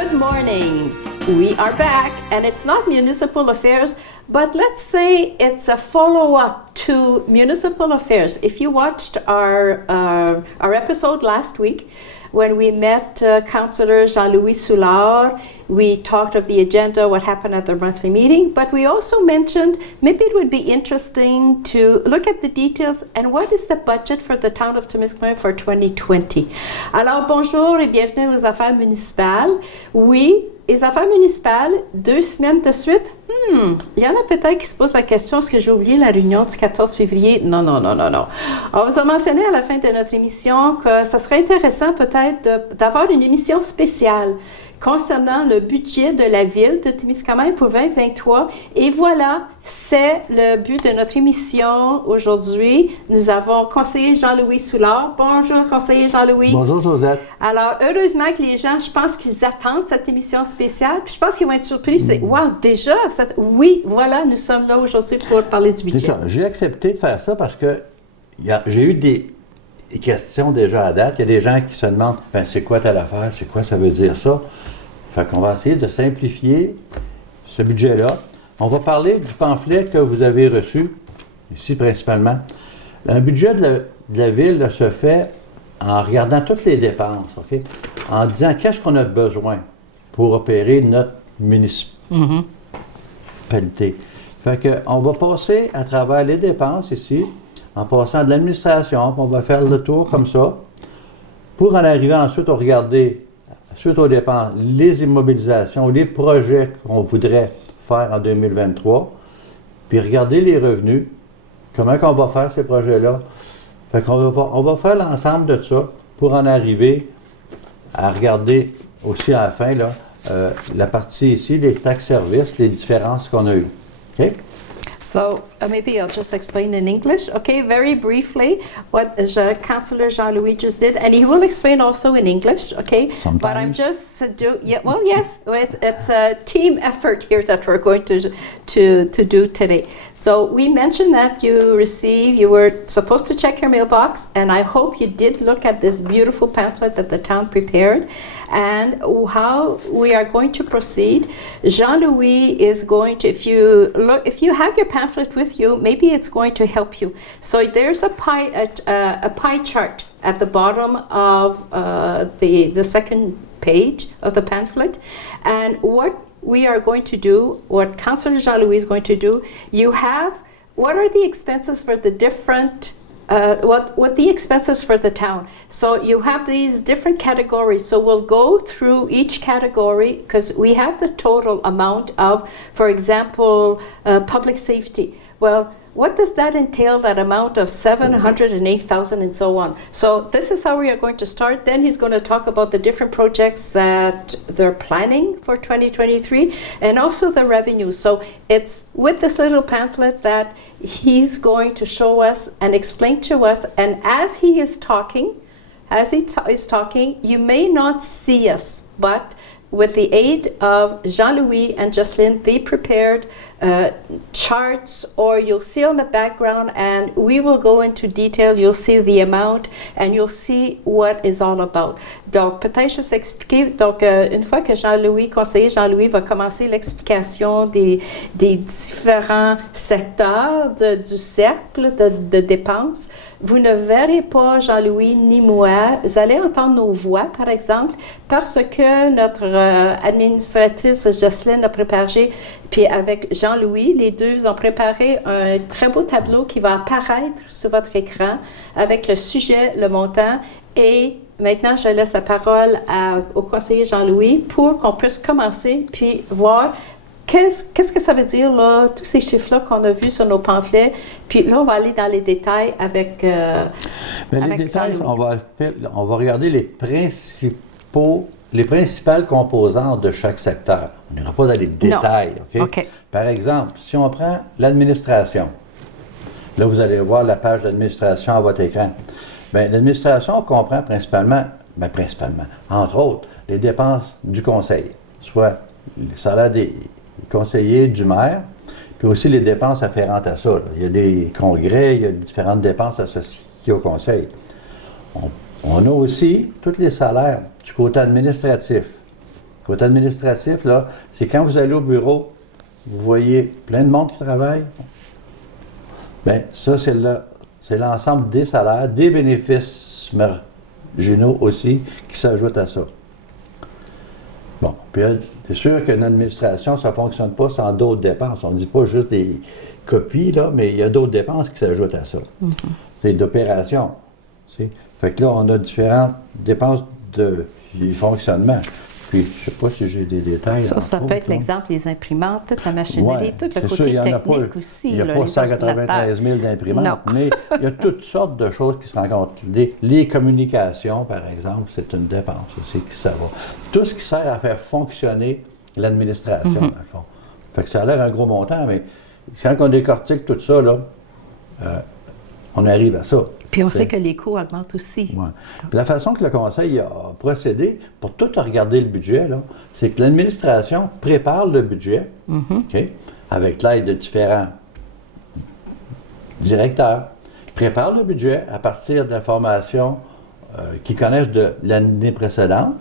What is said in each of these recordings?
Good morning. We are back, and it's not municipal affairs, but let's say it's a follow-up to municipal affairs. If you watched our episode last week, when we met Councillor Jean-Louis Soulard, we talked of the agenda, what happened at the monthly meeting, but we also mentioned maybe it would be interesting to look at the details and what is the budget for the town of Témiscamingue for 2020. Alors, bonjour et bienvenue aux affaires municipales. Oui, les affaires municipales, 2 semaines de suite. Il y en a peut-être qui se posent la question, est-ce que j'ai oublié la réunion du 14 février? Non. On vous a mentionné à la fin de notre émission que ce serait intéressant peut-être d'avoir une émission spéciale concernant le budget de la ville de Témiscamingue pour 2023. Et voilà, c'est le but de notre émission aujourd'hui. Nous avons conseiller Jean-Louis Soulard. Bonjour, conseiller Jean-Louis. Bonjour, Josette. Alors, heureusement que les gens, je pense qu'ils attendent cette émission spéciale. Puis je pense qu'ils vont être surpris. C'est, wow, déjà? Oui, voilà, nous sommes là aujourd'hui pour parler du budget. C'est ça. J'ai accepté de faire ça parce que j'ai eu des questions déjà à date. Il y a des gens qui se demandent, c'est quoi telle affaire? C'est quoi ça veut dire ça? Fait qu'on va essayer de simplifier ce budget-là. On va parler du pamphlet que vous avez reçu, ici principalement. Un budget de la ville là, se fait en regardant toutes les dépenses, OK? En disant qu'est-ce qu'on a besoin pour opérer notre municipalité. Fait qu'on va passer à travers les dépenses ici, en passant de l'administration, on va faire le tour comme ça, pour en arriver ensuite à regarder, suite aux dépenses, les immobilisations, les projets qu'on voudrait faire en 2023, puis regarder les revenus, comment on va faire ces projets-là. Fait qu'on va faire l'ensemble de ça pour en arriver à regarder aussi à la fin, là, la partie ici, les taxes-services, les différences qu'on a eues. OK? So maybe I'll just explain in English, okay, very briefly what Councillor Jean-Louis just did, and he will explain also in English, okay? Sometimes. But I'm just yes, it's a team effort here that we're going to do today. So we mentioned that you were supposed to check your mailbox, and I hope you did look at this beautiful pamphlet that the town prepared. And how we are going to proceed. Jean-Louis is going to, if you have your pamphlet with you, maybe it's going to help you. So there's a pie chart at the bottom of the second page of the pamphlet. And what we are going to do, what Councillor Jean-Louis is going to do, you have, what are the expenses for the different what the expenses for the town. So you have these different categories. So we'll go through each category because we have the total amount of, for example, public safety. Well, what does that entail, that amount of 708,000 and so on? So this is how we are going to start. Then he's going to talk about the different projects that they're planning for 2023 and also the revenue. So it's with this little pamphlet that he's going to show us and explain to us. And as he is talking, you may not see us, but with the aid of Jean-Louis and Jocelyn, they prepared charts, or you'll see on the background, and we will go into detail. You'll see the amount, and you'll see what is all about. Donc, peut-être juste expliquer. Donc, une fois que Jean-Louis, conseiller Jean-Louis, va commencer l'explication des différents secteurs du cercle de dépenses, vous ne verrez pas Jean-Louis ni moi. Vous allez entendre nos voix, par exemple, parce que notre administratrice Jocelyn a préparé, puis avec Jean-Louis, les deux ont préparé un très beau tableau qui va apparaître sur votre écran avec le sujet, le montant. Et maintenant, je laisse la parole au conseiller Jean-Louis pour qu'on puisse commencer puis voir qu'est-ce que ça veut dire, là, tous ces chiffres-là qu'on a vus sur nos pamphlets. Puis là, on va aller dans les détails avec les détails, on va regarder les principales composantes de chaque secteur. On n'ira pas dans les détails, OK? OK. Par exemple, si on prend l'administration, là, vous allez voir la page d'administration à votre écran. Bien, l'administration comprend principalement, entre autres, les dépenses du conseil, soit les salaires des conseillers, du maire, puis aussi les dépenses afférentes à ça. Là. Il y a des congrès, il y a différentes dépenses associées au conseil. On a aussi tous les salaires du côté administratif. Côté administratif, là, c'est quand vous allez au bureau, vous voyez plein de monde qui travaille. Bien, ça, c'est l'ensemble des salaires, des bénéfices marginaux aussi qui s'ajoutent à ça. Bon, puis c'est sûr qu'une administration, ça ne fonctionne pas sans d'autres dépenses. On ne dit pas juste des copies, là, mais il y a d'autres dépenses qui s'ajoutent à ça. C'est d'opération. Fait que là, on a différentes dépenses de fonctionnement. Puis, je ne sais pas si j'ai des détails. Ça peut être l'exemple, les imprimantes, toute la machinerie, tout le côté sûr, technique aussi. Il n'y a pas 193 000 d'imprimantes, mais il y a toutes sortes de choses qui se rencontrent. Les communications, par exemple, c'est une dépense aussi qui ça va. Tout ce qui sert à faire fonctionner l'administration, dans le fond. Fait que ça a l'air un gros montant, mais quand on décortique tout ça, là, on arrive à ça. Puis on sait que les coûts augmentent aussi. Ouais. Puis la façon que le Conseil a procédé pour tout regarder le budget, là, c'est que l'administration prépare le budget, OK, avec l'aide de différents directeurs, prépare le budget à partir d'informations qu'ils connaissent de l'année précédente,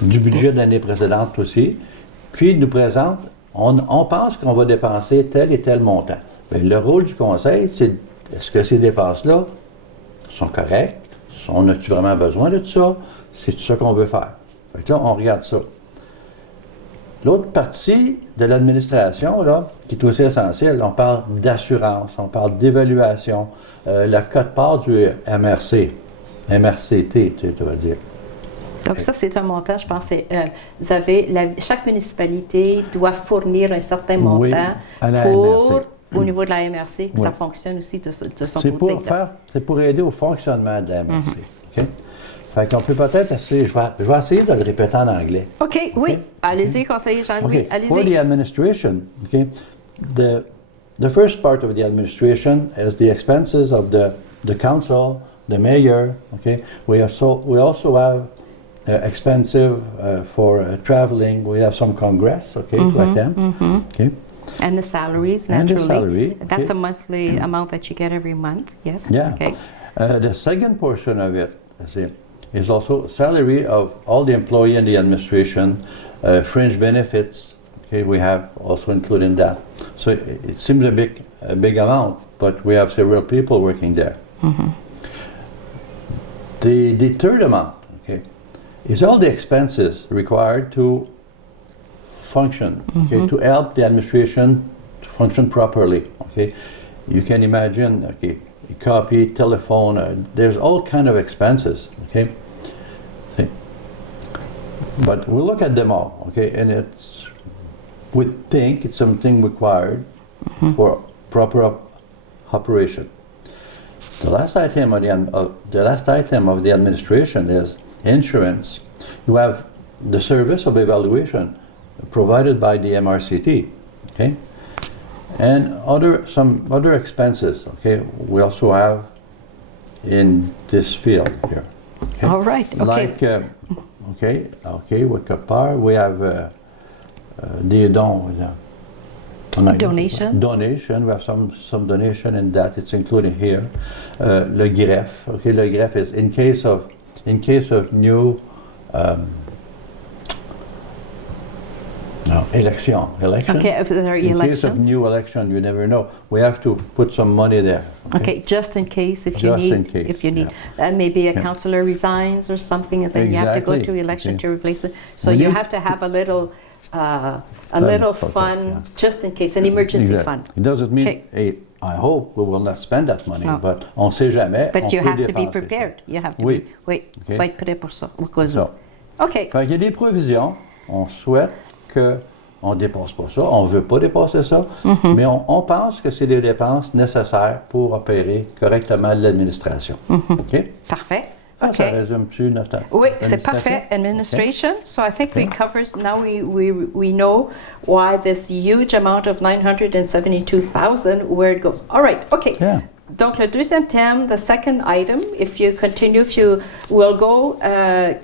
du budget de l'année précédente aussi, puis ils nous présente, on pense qu'on va dépenser tel et tel montant. Bien, le rôle du Conseil, c'est est-ce que ces dépenses-là sont correctes? On a-tu vraiment besoin de tout ça? C'est tout ça qu'on veut faire. Fait que là, on regarde ça. L'autre partie de l'administration, là, qui est aussi essentielle, on parle d'assurance, on parle d'évaluation, la quote-part du MRC, MRCT, tu vas dire. Donc ça, c'est un montant, je pense, vous avez, chaque municipalité doit fournir un certain montant à la pour... MRC. Au niveau de la MRC, que ça fonctionne aussi de son côté. C'est pour aider au fonctionnement de la MRC. OK? Fait qu'on peut peut-être essayer, je vais essayer de le répéter en anglais. OK, oui. Allez-y, conseiller Jean-Louis, allez-y. For the administration, okay, the first part of the administration is the expenses of the council, the mayor, okay? We also have expensive for traveling. We have some congress, okay, to attend. Okay? And the salaries, naturally. And the salary. That's a monthly amount that you get every month, yes? Yeah. Okay. The second portion of it is also salary of all the employee in the administration, fringe benefits. Okay, we have also included that. So it seems a big amount, but we have several people working there. The third amount, okay, is all the expenses required to function, okay, to help the administration to function properly. Okay, you can imagine, okay, copy, telephone. There's all kind of expenses. Okay, see? But we look at them all. Okay, and we think it's something required for proper operation. The last item of the administration is insurance. You have the service of evaluation provided by the MRCT, okay, and some other expenses, okay, we also have in this field here. Okay? All right. Okay. Like with CAPAR, we have des dons. Donations. Donation. We have some donation in that. It's included here. Le greffe. Okay, le greffe is in case of new. Election. Okay, if there are in elections. case of new election, you never know. We have to put some money there. Okay, just in case, if you need, and maybe a councillor resigns or something, and then you have to go to election to replace it. So you have to have a little fund just in case, an emergency fund. It doesn't mean. I hope we will not spend that money, but on sait jamais. But you have to be prepared. You have to be. Oui, faut être prêt pour ça. OK. Quand il y a des provisions, on souhaite qu'on ne dépasse pas ça. On ne veut pas dépasser ça, mais on pense que c'est des dépenses nécessaires pour opérer correctement l'administration. OK? Parfait. Ça résume-tu notre Oui, c'est parfait. Administration. Okay. So I think we covers, now we know why this huge amount of 972,000, where it goes. All right, okay. Yeah. Donc, le deuxième thème, the second item, if you will go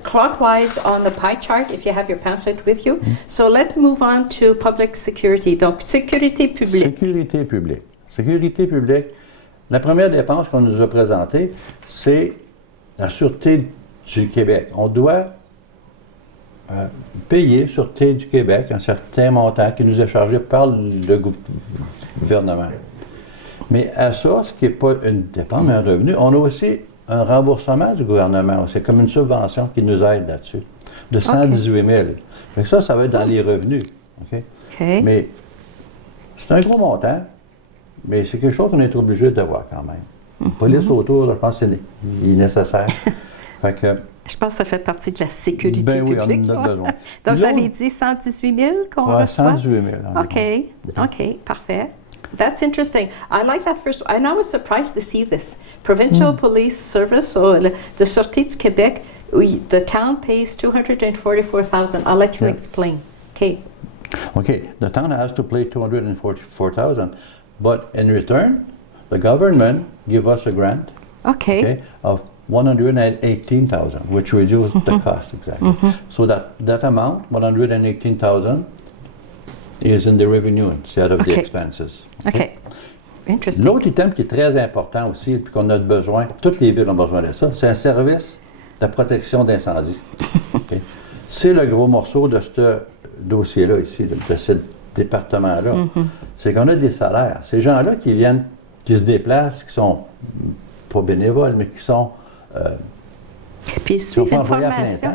clockwise on the pie chart if you have your pamphlet with you. So let's move on to public security. Donc, sécurité publique. Sécurité publique. Sécurité publique. La première dépense qu'on nous a présentée, c'est la Sûreté du Québec. On doit payer sur T du Québec un certain montant qui nous est chargé par le gouvernement. Mais à ça, ce qui n'est pas une dépense, mais un revenu, on a aussi un remboursement du gouvernement. C'est comme une subvention qui nous aide là-dessus, de 118 000. Fait que ça va être dans les revenus. OK? Mais c'est un gros montant, mais c'est quelque chose qu'on est obligé de voir quand même. Police autour, là, je pense que c'est nécessaire. Fait que, je pense que ça fait partie de la sécurité ben oui, publique. on en a besoin. Donc, vous avez dit 118 000 qu'on reçoit? 118 000. OK, parfait. That's interesting. I like that first. And I was surprised to see this. Provincial Police Service, the Sûreté du Québec, the town pays $244,000. I'll let you explain. OK. Okay, the town has to pay $244,000, but in return, the government give us a grant Okay. of $118,000, which reduced the cost exactly. So that amount, $118,000, is in the revenue instead of the expenses. Okay. Interesting. L'autre item qui est très important aussi, puis qu'on a besoin, toutes les villes ont besoin de ça, c'est un service de protection d'incendie. Okay? C'est le gros morceau de ce dossier-là ici, de ce département-là. C'est qu'on a des salaires. Ces gens-là qui viennent, qui se déplacent, qui sont pas bénévoles, mais qui sont... Puis ils suivent une formation,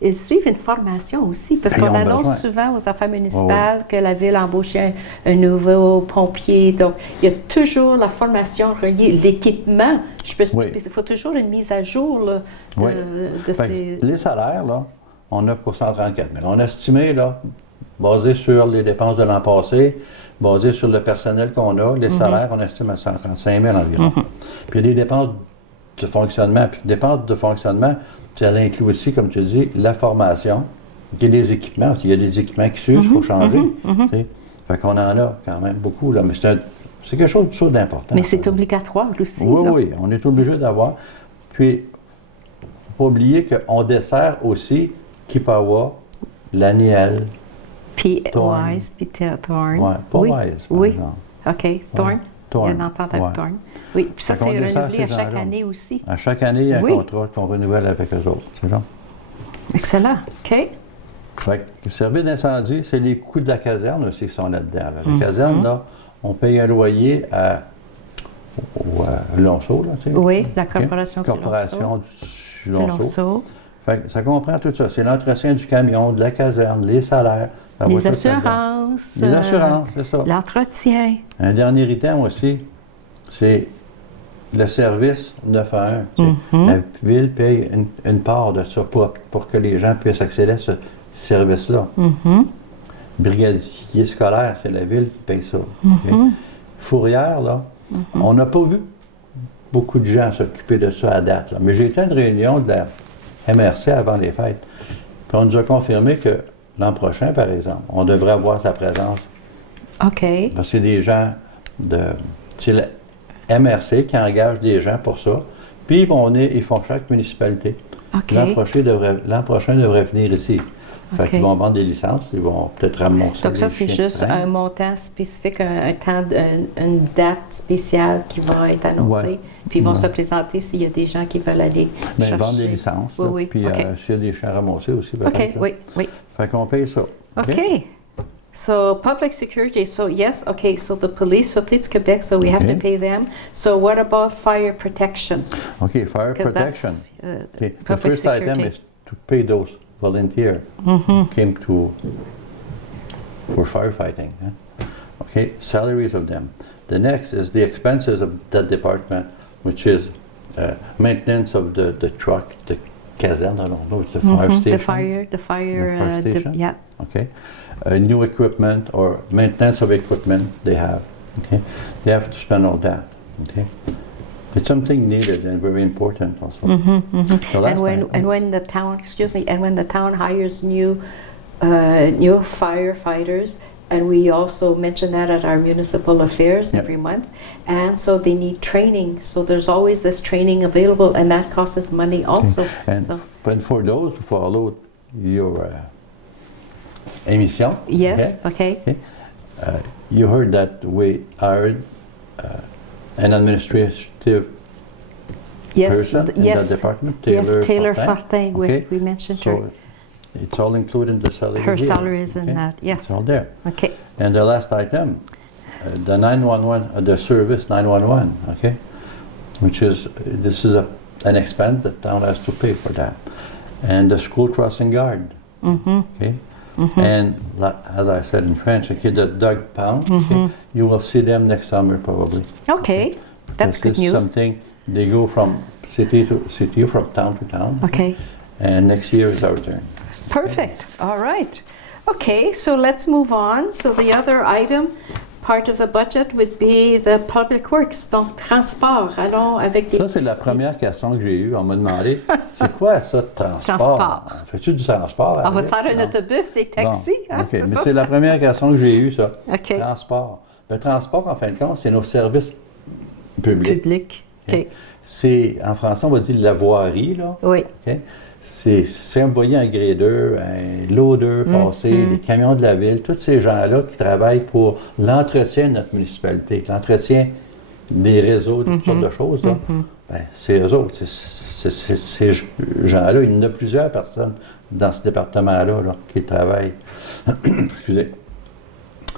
ils suivent une formation aussi, parce qu'on annonce souvent aux affaires municipales que la ville a embauché un nouveau pompier. Donc, il y a toujours la formation reliée, l'équipement. Il faut toujours une mise à jour là, de ces... Les salaires, là, on a pour 134 000. On a estimé, là, basé sur les dépenses de l'an passé, basé sur le personnel qu'on a, les salaires, on estime à 135 000 environ. Puis il y a des dépenses de fonctionnement. Puis dépenses de fonctionnement, ça inclut aussi, comme tu dis, la formation, et les équipements. Il y a des équipements qui s'usent, il faut changer. Fait qu'on en a quand même beaucoup, là, mais c'est quelque chose d'important. Mais c'est obligatoire aussi. Oui, là. oui, on est obligé d'avoir. Puis, il ne faut pas oublier qu'on dessert aussi Kipawa, Laniel, puis Wise, puis Thorn. Oui, pas Wise. Oui, OK. Thorn. Thorn. Il y a une entente avec Thorn. Oui, puis ça, c'est renouvelé à chaque année aussi. À chaque année, il y a un contrat qu'on renouvelle avec eux autres. C'est ça. Excellent. OK. Fait que le service d'incendie, c'est les coûts de la caserne aussi qui sont là-dedans. Là. La caserne, là, on paye un loyer au Lonceau, là, tu sais. Oui, la corporation du Lonceau. Fait que ça comprend tout ça. C'est l'entretien du camion, de la caserne, les salaires. Les assurances. Les assurances, c'est ça. L'entretien. Un dernier item aussi, c'est le service 911. La ville paye une part de ça pour que les gens puissent accéder à ce service-là. Brigadier scolaire, c'est la ville qui paye ça. Fourrière, là, on n'a pas vu beaucoup de gens s'occuper de ça à date. Là. Mais j'ai été à une réunion de la MRC avant les fêtes. Puis on nous a confirmé que l'an prochain, par exemple, on devrait avoir sa présence. OK. Parce que c'est des gens c'est la MRC qui engage des gens pour ça. Puis ils font chaque municipalité. Okay. L'an prochain devrait venir ici. Fait qu'ils vont vendre des licences, ils vont peut-être ramasser. Donc ça, c'est juste un montant spécifique, une date spéciale qui va être annoncée. Puis ils vont se présenter s'il y a des gens qui veulent aller chercher. Vendre des licences. Oui. Puis s'il y a des champs ramassés aussi, peut-être. OK, oui. Fait qu'on paye ça. OK. So public security, so yes, okay, so the police, Sûreté du Québec, so we have to pay them. So what about fire protection? Okay, fire protection. The first item is to pay those volunteers who came for firefighting. Okay, salaries of them. The next is the expenses of that department, which is maintenance of the truck, the caserne, I don't know, the fire station. The fire station. Yeah. Okay, new equipment or maintenance of equipment they have. Okay, they have to spend all that. Okay, it's something needed and very important also. And when the town hires new firefighters, and we also mention that at our municipal affairs every month, and so they need training. So there's always this training available, and that costs us money also. But for those who follow your émission. Yes, okay. You heard that we hired an administrative person in that department, Taylor Fortin, we mentioned her. It's all included in the salary. Her here, salary is in okay? that, yes. It's all there. Okay. And the last item, the 911, the service 911, okay, which is, this is an expense that town has to pay for that. And the school crossing guard, okay. And as I said in French, okay, the dog pound, okay, you will see them next summer probably. Okay, that's good This is news. something, they go from city to city, from town to town. Okay, And next year is our turn. perfect. All right. Okay, so let's move on. So the other item, part of the budget would be the public works, donc transport. Allons avec des... Ça, c'est la première question que j'ai eue. On m'a demandé, c'est quoi ça, transport? Transport. Fais-tu du transport? On va avec? faire un Non. autobus, des Bon, taxis, hein, OK, c'est mais ça? c'est la première question que j'ai eue, ça. OK. Transport. Le transport, en fin de compte, c'est nos services publics. Public. OK. C'est, en français, on va dire la voirie, là. Oui. OK? C'est envoyer un grader, un loader passer, les camions de la ville, tous ces gens-là qui travaillent pour l'entretien de notre municipalité, l'entretien des réseaux, de toutes sortes de choses, là, ben, c'est eux autres. Ces gens-là, il y en a plusieurs personnes dans ce département-là là, qui travaillent. Excusez.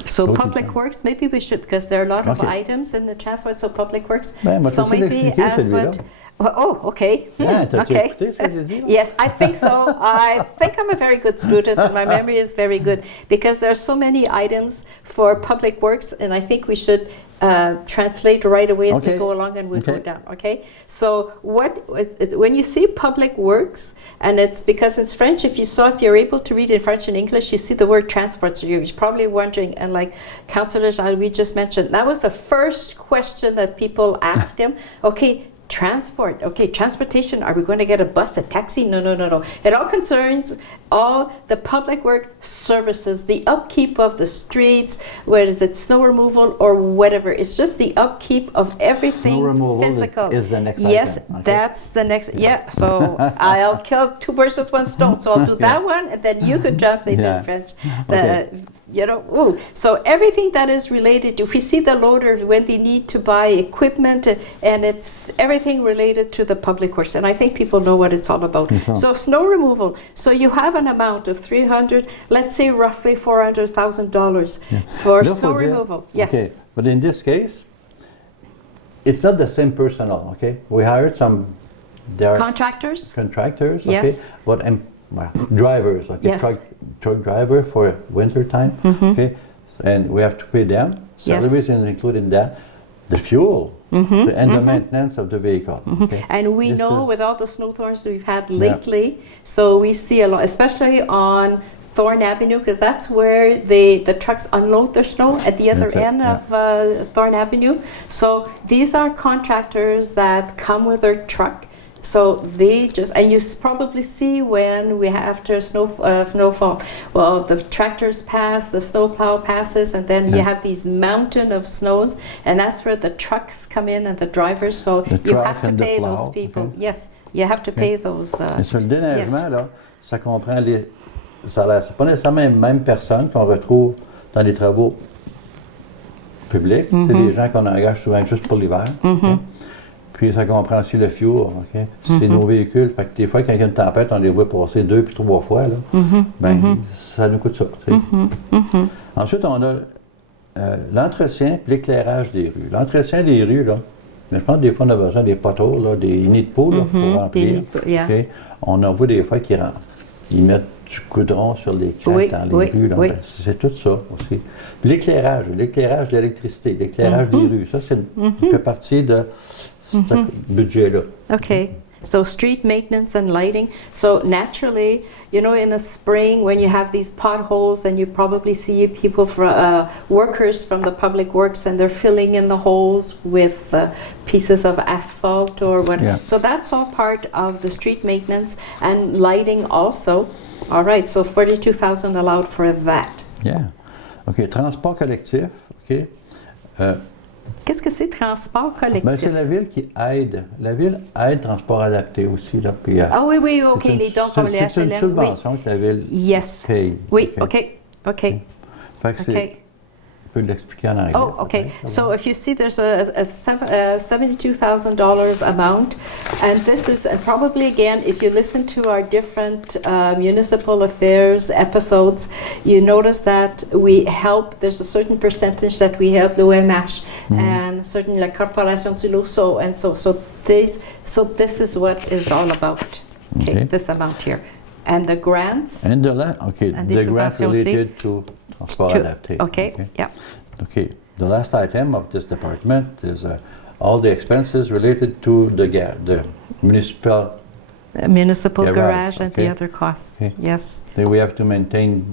So L'autre public item. works, maybe we should, because there are a lot of Okay. items in the transport, so public works. Ben, moi, so j'essaie d'expliquer celui-là. Oh, okay. Ah, t'as-tu Okay. écouté ce que j'ai dit, là? Yes, I think so. I think I'm a very good student and my memory is very good because there are so many items for public works and I think we should translate right away as we Okay. go along and we go Okay. down, okay? So when you see public works, and it's because it's French, if you're able to read in French and English, you see the word transport, so you're probably wondering, and like Councillor Jean, we just mentioned, that was the first question that people asked him, okay, transport, okay, transportation, are we going to get a bus, a taxi? No. It all concerns all the public work services, the upkeep of the streets, whether is it snow removal or whatever. It's just the upkeep of everything Snow removal physical. is the next yes, item, okay? that's the next, yeah. So I'll kill two birds with one stone. So I'll do that one and then you could translate Yeah. in French. Okay. So everything that is related, if we see the loader when they need to buy equipment and it's everything related to the public works, and I think people know what it's all about. Yes, ma'am. So snow removal, so you have an amount of 300, let's say roughly $400,000 for Là, snow faut dire, removal. Yes. Okay, but in this case, it's not the same personnel, okay? We hired some, there are Contractors? contractors, Yes. okay? But well, drivers, okay? Yes. Truck driver for winter time, okay? And we have to pay them. Yes. Salaries is included in that. The fuel and the maintenance of the vehicle. Okay? And we This know is- with all the snowstorms we've had lately, so we see a lot, especially on Thorn Avenue, because that's where the trucks unload their snow at the other That's it, end yeah. of Thorn Avenue. So these are contractors that come with their truck. So they just, and you probably see when we have after snowfall, well, the tractors pass, the snowplow passes, and then you Yeah. have these mountain of snows, and that's where the trucks come in and the drivers. So The you truck have to and the pay plow, those people. okay. Yes, you have to pay those. Mais sur le déneigement, là, ça comprend les salaires. C'est pas nécessairement les mêmes personnes qu'on retrouve dans les travaux publics. C'est des gens qu'on engage souvent juste pour l'hiver. ok? Puis ça comprend aussi le fuel. ok? C'est nos véhicules. Fait que des fois, quand il y a une tempête, on les voit passer 2 puis 3 fois. Là. Ben, ça nous coûte ça. tu sais. Ensuite, on a l'entretien et l'éclairage des rues. L'entretien des rues, là, mais je pense que des fois, on a besoin des poteaux, là, des nids de poule là, pour remplir. yeah. ok? On en voit des fois qui rentrent. Ils mettent du goudron sur les craques Oui, dans les oui, rues. Là. oui. Ben, c'est tout ça aussi. Puis l'éclairage de l'électricité, l'éclairage des rues, ça, ça fait partie de ce budget-là. Okay. So street maintenance and lighting. So naturally, you know, in the spring when you have these potholes, and you probably see people, workers from the public works, and they're filling in the holes with pieces of asphalt or what. Yeah. So that's all part of the street maintenance and lighting also. All right. So 42,000 allowed for that. Yeah. OK. Transport collectif. OK. Qu'est-ce que c'est transport collectif? Ben, c'est la ville qui aide. La ville aide transport adapté aussi. Là, puis, Ah oui, oui, c'est OK, une- les dons comme les c'est une HLM, oui. subvention que la ville Yes. paye. Oui, OK? OK. Fait que c'est OK. peux l'expliquer en anglais. Oh, okay. peut-être, So if you see there's a $72,000 amount, and this is probably, again, if you listen to our different municipal affairs episodes, you notice that we help, there's a certain percentage that we help l'OMH and certain la Corporation du Lot, so this is what is all about, Okay. this amount here. And the grants, And the grant subventions related to transport adapté. okay, yeah. Okay. The last item of this department is all the expenses related to the municipal. Municipal Garage, garage and the okay. other costs, Okay. yes. Then we have to maintain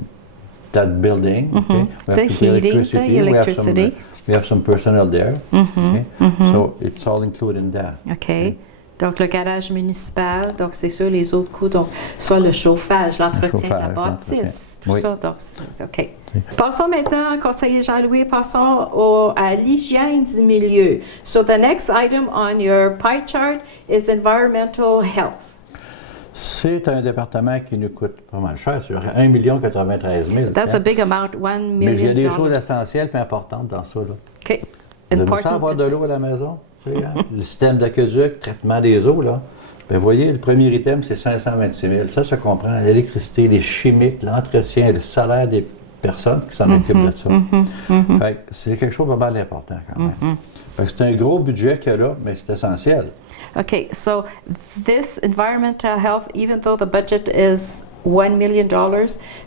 that building. Okay? We have The to pay heating, the electricity. We have some personnel there. Okay? So it's all included in that. OK. Donc, le garage municipal, donc c'est sûr, les autres coûts, donc soit le chauffage, l'entretien de la chauffage, bâtisse, tout oui. ça, donc c'est OK. Passons maintenant, conseiller Jean-Louis, passons à l'hygiène du milieu. So the next item on your pie chart is environmental health. C'est un département qui nous coûte pas mal cher, sur 1,93 million. That's a big amount, $1 million. Mais il y a des choses essentielles et importantes dans ça. Là. OK. Vous aimez ça avoir de l'eau à la maison? Tu sais, hein? Le système d'aqueduc, traitement des eaux, là. Bien, vous voyez, le premier item, c'est 526 000. Ça comprend l'électricité, les chimiques, l'entretien, le salaire des personnes qui s'en occupent de ça. Fait que c'est quelque chose de pas mal important quand même. Fait que c'est un gros budget qu'il y a là, mais c'est essentiel. Okay, so this environmental health, even though the budget is $1 million,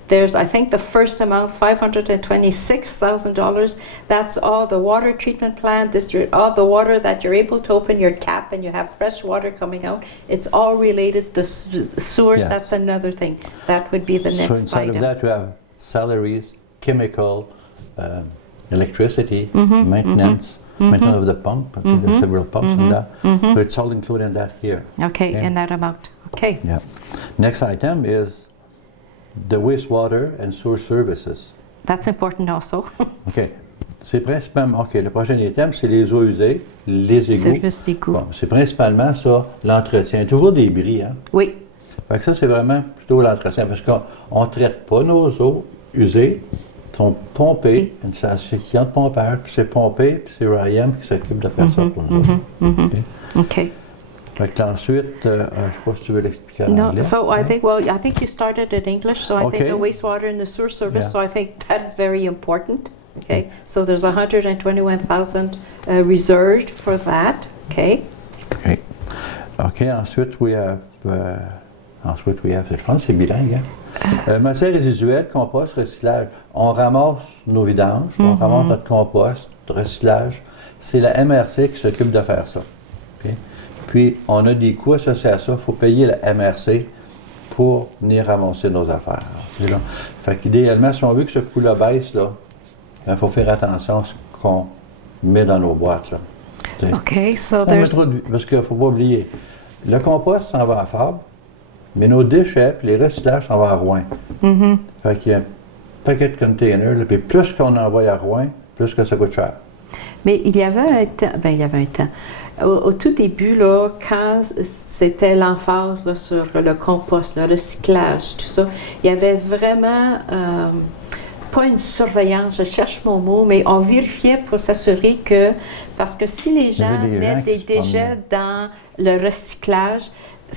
there's, I think, the first amount, $526,000. That's all the water treatment plant, all the water that you're able to open your tap and you have fresh water coming out. It's all related to sewers. Yes. That's another thing. That would be the next So inside item. of that, you have salaries, chemical, electricity, maintenance. Maintenance of the pump, there's several pumps in that. So it's all included in that here. Okay, Okay. in that amount. Okay. Yeah. Next item is the wastewater and sewer services. That's important also. OK. C'est principalement, OK, le prochain item, c'est les eaux usées, les égouts. Service d'égouts. Bon, c'est principalement ça, l'entretien. Toujours des bris, hein? Oui. Fait que ça, c'est vraiment plutôt l'entretien, parce qu'on ne traite pas nos eaux usées. Sont pompées, une station de pompage, puis c'est pompé, puis c'est RIM qui s'occupe de faire ça pour nous autres. Okay. Fait que ensuite, je ne sais pas si tu veux l'expliquer en No, anglais. so I think you started in English, so I Okay. think the wastewater and the sewer service, Yeah. so I think that is very important. Okay, so there's 121,000 reserved for that. Okay. OK. OK, ensuite, we have, je pense que c'est bilingue, hein? Matières résiduelles, compost, recyclage. On ramasse nos vidanges, on ramasse notre compost, recyclage. C'est la MRC qui s'occupe de faire ça. OK? Puis, on a des coûts associés à ça. Il faut payer la MRC pour venir ramasser nos affaires. C'est là. Fait qu'idéalement, si on veut que ce coût-là baisse, il faut faire attention à ce qu'on met dans nos boîtes. Là. Okay, so On met there's trop parce qu'il ne faut pas oublier, le compost s'en va à Fabre, mais nos déchets puis les recyclages s'en vont à Rouen. Fait qu'il y a un paquet de containers, là, puis plus qu'on envoie à Rouen, plus que ça coûte cher. Mais il y avait un temps, au tout début, là, quand c'était l'emphase là, sur le compost, le recyclage, tout ça, il y avait vraiment pas une surveillance, je cherche mon mot, mais on vérifiait pour s'assurer que, parce que si les gens avait des gens mettent qui des se déchets dans le recyclage,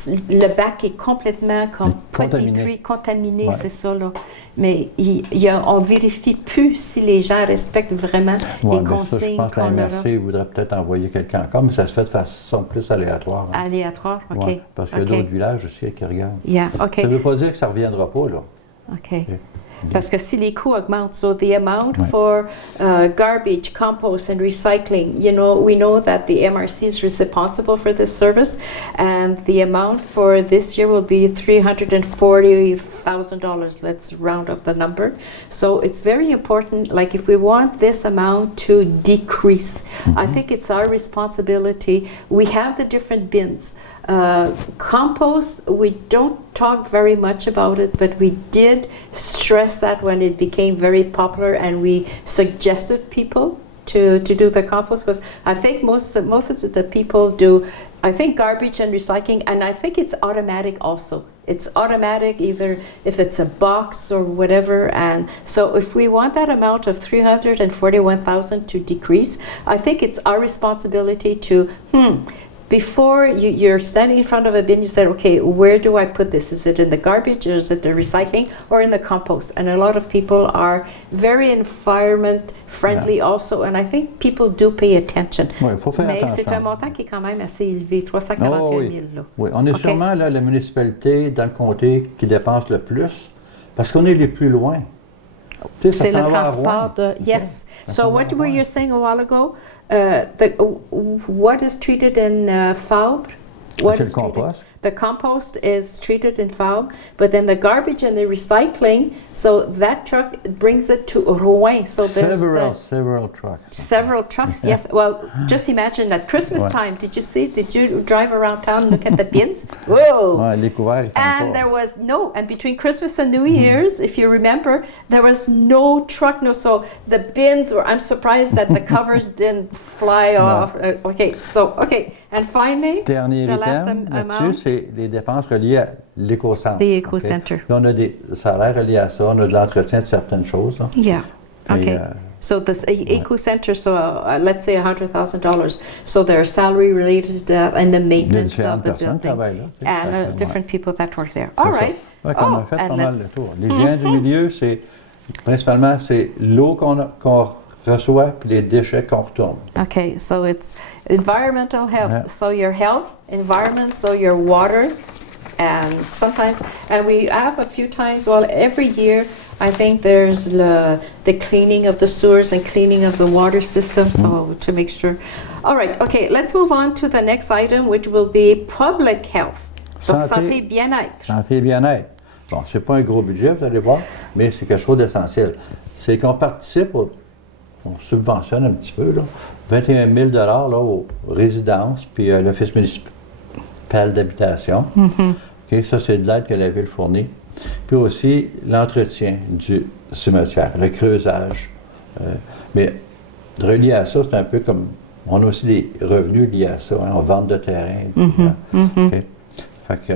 le bac est complètement contaminé, Ouais. c'est ça, là. Mais on vérifie plus si les gens respectent vraiment Ouais, les mais ça, je consignes pense que la qu'on leur a. MRC voudrait peut-être envoyer quelqu'un encore, mais ça se fait de façon plus aléatoire. Hein. Aléatoire, OK. Ouais, parce qu'il y a OK. d'autres villages aussi qui regardent. Yeah, OK. Ça ne veut pas dire que ça ne reviendra pas, là. OK. Parce que si les coûts augmentent, so the amount Ouais. for garbage, compost, and recycling, we know that the MRC is responsible for this service, and the amount for this year will be $340,000. Let's round off the number. So it's very important, like if we want this amount to decrease, I think it's our responsibility. We have the different bins. Compost, we don't talk very much about it, but we did stress that when it became very popular, and we suggested people to do the compost, because I think most of the people do, I think, garbage and recycling, and I think it's automatic also. It's automatic, either if it's a box or whatever. And so if we want that amount of 341,000 to decrease, I think it's our responsibility to, before you're standing in front of a bin, you said, okay, where do I put this? Is it in the garbage, or is it the recycling, or in the compost? And a lot of people are very environment friendly also, and I think people do pay attention. Oui, il faut faire Mais attention. c'est un montant qui est quand même assez élevé, 341 000. Là. Oui, on est OK. sûrement là, la municipalité dans le comté qui dépense le plus, parce qu'on est les plus loin. Tu sais, ça C'est le s'en va à transport Rouen. de... Yes. Ça So s'en va what à were Rouen. you saying a while ago? What is treated in Fabre? What C'est le is treated- compost. The compost is treated in Fabre, but then the garbage and the recycling, so that truck brings it to Rouen. So there's Several trucks. several trucks. Yes. Well, just imagine at Christmas Ouais. time. Did you see? Did you drive around town and look at the bins? Whoa! Ouais, les couverts, ils font And pas. there was no, and between Christmas and New Year's, if you remember, there was no truck, so the bins were, I'm surprised that the covers didn't fly off. Okay, and finally, Dernier the last item amount, là-dessus, c'est les dépenses reliées à l'éco-centre. the eco-center. OK? Là, on a des salaires reliés à ça, on a de l'entretien de certaines choses. Là. Yeah, Et, okay. So this eco-center, so let's say $100,000. So there are salary related to that and the il y a maintenance différentes of the personnes qui building. travaillent là. tu sais. And Fait que, different people that work there. ouais, All c'est right. ça. Fait qu'on a fait and pas mal le let's- tour. L'hygiène du milieu, c'est principalement c'est l'eau qu'on reçoit puis les déchets qu'on retourne. Okay, so it's environmental health. Yeah. So your health, environment, so your water, and sometimes, and we have a few times, well, every year, I think there's the cleaning of the sewers and cleaning of the water system, so to make sure. All right, okay, let's move on to the next item, which will be public health. Donc, santé, bien-être. Santé et bien-être. Bon, c'est pas un gros budget, vous allez voir, mais c'est quelque chose d'essentiel. C'est qu'on participe, on subventionne un petit peu, là, 21 000 là, aux résidences, puis l'Office municipal d'habitation. OK, ça, c'est de l'aide que la Ville fournit. Puis aussi l'entretien du cimetière, le creusage. Mais relié à ça, c'est un peu comme... On a aussi des revenus liés à ça, hein, en vente de terrain. OK. Fait que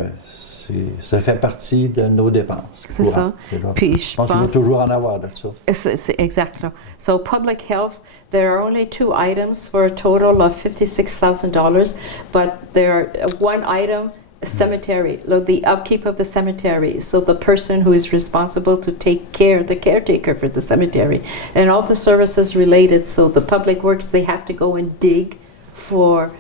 ça fait partie de nos dépenses. C'est courantes. ça. Déjà. Puis Je pense qu'il va toujours en avoir de ça. C'est exactly. So public health, there are only two items for a total of $56,000, but there are one item, cemetery, the upkeep of the cemetery. So the person who is responsible to take care, the caretaker for the cemetery, and all the services related. So the public works, they have to go and dig for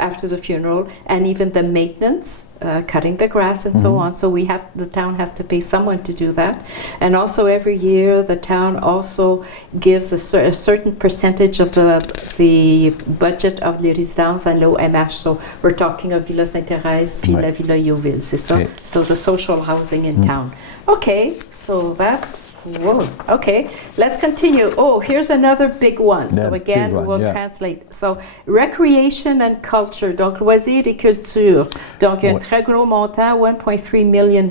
after the funeral, and even the maintenance, cutting the grass and so on. So the town has to pay someone to do that. And also every year the town also gives a certain percentage of the budget of les résidences à l'OMH. So we're talking of Villa Sainte-Thérèse puis Ouais. la Villa Yeoville, c'est ça? Okay. So the social housing in town. Okay, so that's, whoa, okay, let's continue. Oh, here's another big one. So That again, big one, we'll yeah. translate. So recreation and culture, donc loisirs et culture. Donc un Ouais. très gros montant, $1.3 million.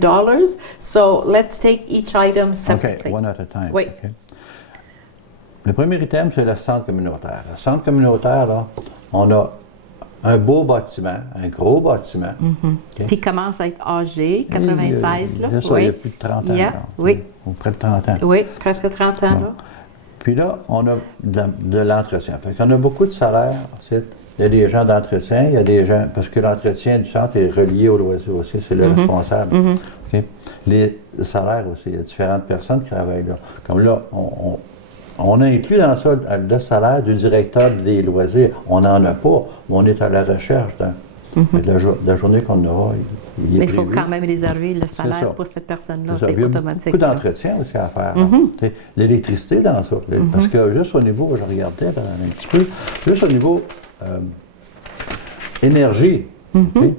So let's take each item OK, separately. one at a time. Oui. OK. Le premier item, c'est le centre communautaire. Le centre communautaire, là, on a un beau bâtiment, un gros bâtiment. OK? Puis il commence à être âgé, 96 là. Il y a ça, il y a plus de 30 ans. Yeah, là. oui. Ou près de 30 ans. Oui, presque 30 ans Bon. là. Puis là, on a de l'entretien. Fait qu'on a beaucoup de salaires. Il y a des gens d'entretien, il y a des gens... Parce que l'entretien du centre est relié au loisir aussi, c'est le responsable. OK? Les salaires aussi, il y a différentes personnes qui travaillent là. Comme là, on a inclus dans ça le salaire du directeur des loisirs. On n'en a pas, mais on est à la recherche de la journée qu'on aura. Il est Mais il faut prévu. quand même réserver le ça. salaire pour cette personne-là, C'est ça. c'est Il y a automatique. beaucoup d'entretien aussi à faire. là. Tu sais, l'électricité dans ça. Parce que juste au niveau, je regardais un petit peu, juste au niveau énergie, ok, il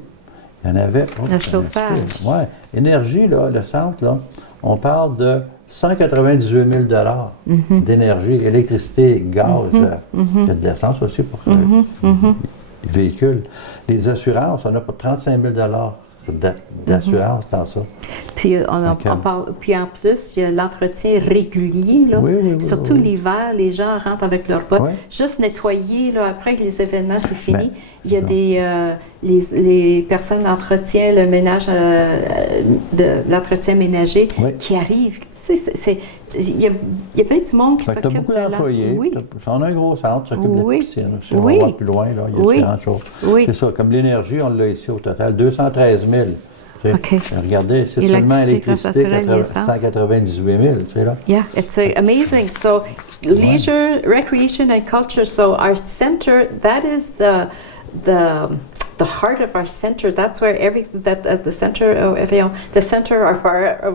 y en avait... Le chauffage. Oui, énergie, là, le centre, là, on parle de 198 000 d'énergie, électricité, gaz, il y a de l'essence aussi pour les véhicules. Les assurances, on a pour 35 000 d'assurance dans ça. Puis, Donc, puis en plus, il y a l'entretien régulier. Là. Oui, Surtout oui. l'hiver, les gens rentrent avec leurs bottes. Oui. Juste nettoyer, là, après que les événements, c'est fini. Ben, il y a les personnes d'entretien, le ménage, de l'entretien ménager Oui. qui arrivent. Tu sais, il y a plein du monde qui Tu as s'occupe beaucoup de d'employés. Oui. On a un gros centre qui s'occupe de Oui. la piscine. Si Oui. on va plus loin, là, il y a Oui. différentes choses. Oui. C'est ça, comme l'énergie, on l'a ici au total, 213 000. Tu sais. OK. Regardez, c'est seulement l'électricité, 198 000. Tu sais, là. Yeah, it's amazing. So, leisure, recreation, and culture. So, our center, that is the heart of our center. That's where the center of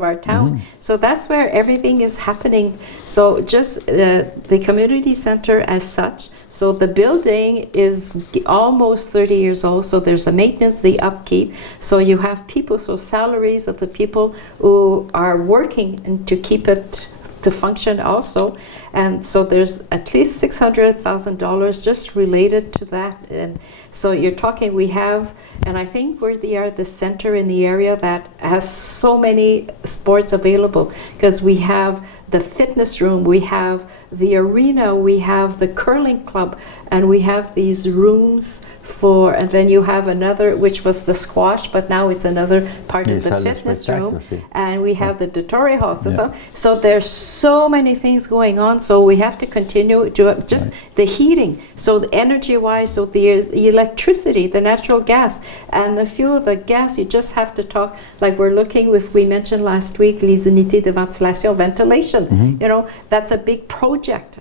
our town. So that's where everything is happening. So just the community center as such. So the building is almost 30 years old. So there's the maintenance, the upkeep. So you have people. So salaries of the people who are working and to keep it to function also. And so there's at least $600,000 just related to that. And so you're talking, we have, and I think we are the center in the area that has so many sports available, because we have the fitness room, we have the arena, we have the curling club, and we have these rooms for, and then you have another, which was the squash, but now it's another part of the fitness room. And we have the Dottori Hall. So there's so many things going on. So we have to continue to just the heating. So the energy-wise, so there's electricity, the natural gas, and the fuel, the gas. You just have to talk, like we're looking, if we mentioned last week, les unités de ventilation, ventilation. You know, that's a big project.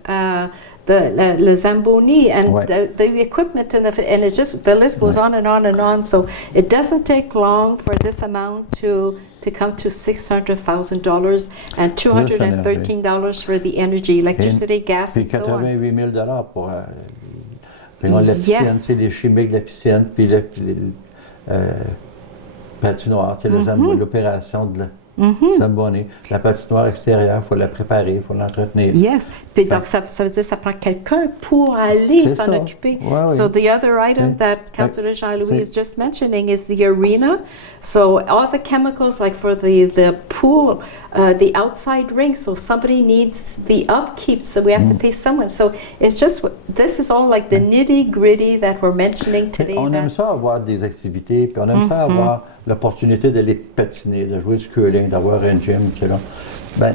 The Zamboni and the equipment and it's just the list goes on and on and on. So it doesn't take long for this amount to come to $600,000 and $213 for the energy, electricity, gas, and so on. Puis $88 000 pour la piscine, c'est les chimiques de la piscine, puis le patinoire, l'opération de la Zamboni. La patinoire extérieure, il faut la préparer, il faut l'entretenir. Yes. Puis donc, ça veut dire que ça prend quelqu'un pour aller s'en occuper. So the other item that Councillor Jean-Louis is just mentioning is the arena. So all the chemicals, like for the pool, the outside ring, so somebody needs the upkeep, so we have to pay someone. So it's just, this is all like the nitty-gritty that we're mentioning today. On aime ça avoir des activités, puis on aime ça avoir l'opportunité d'aller patiner, de jouer du curling, d'avoir un gym, tu sais là. Ben,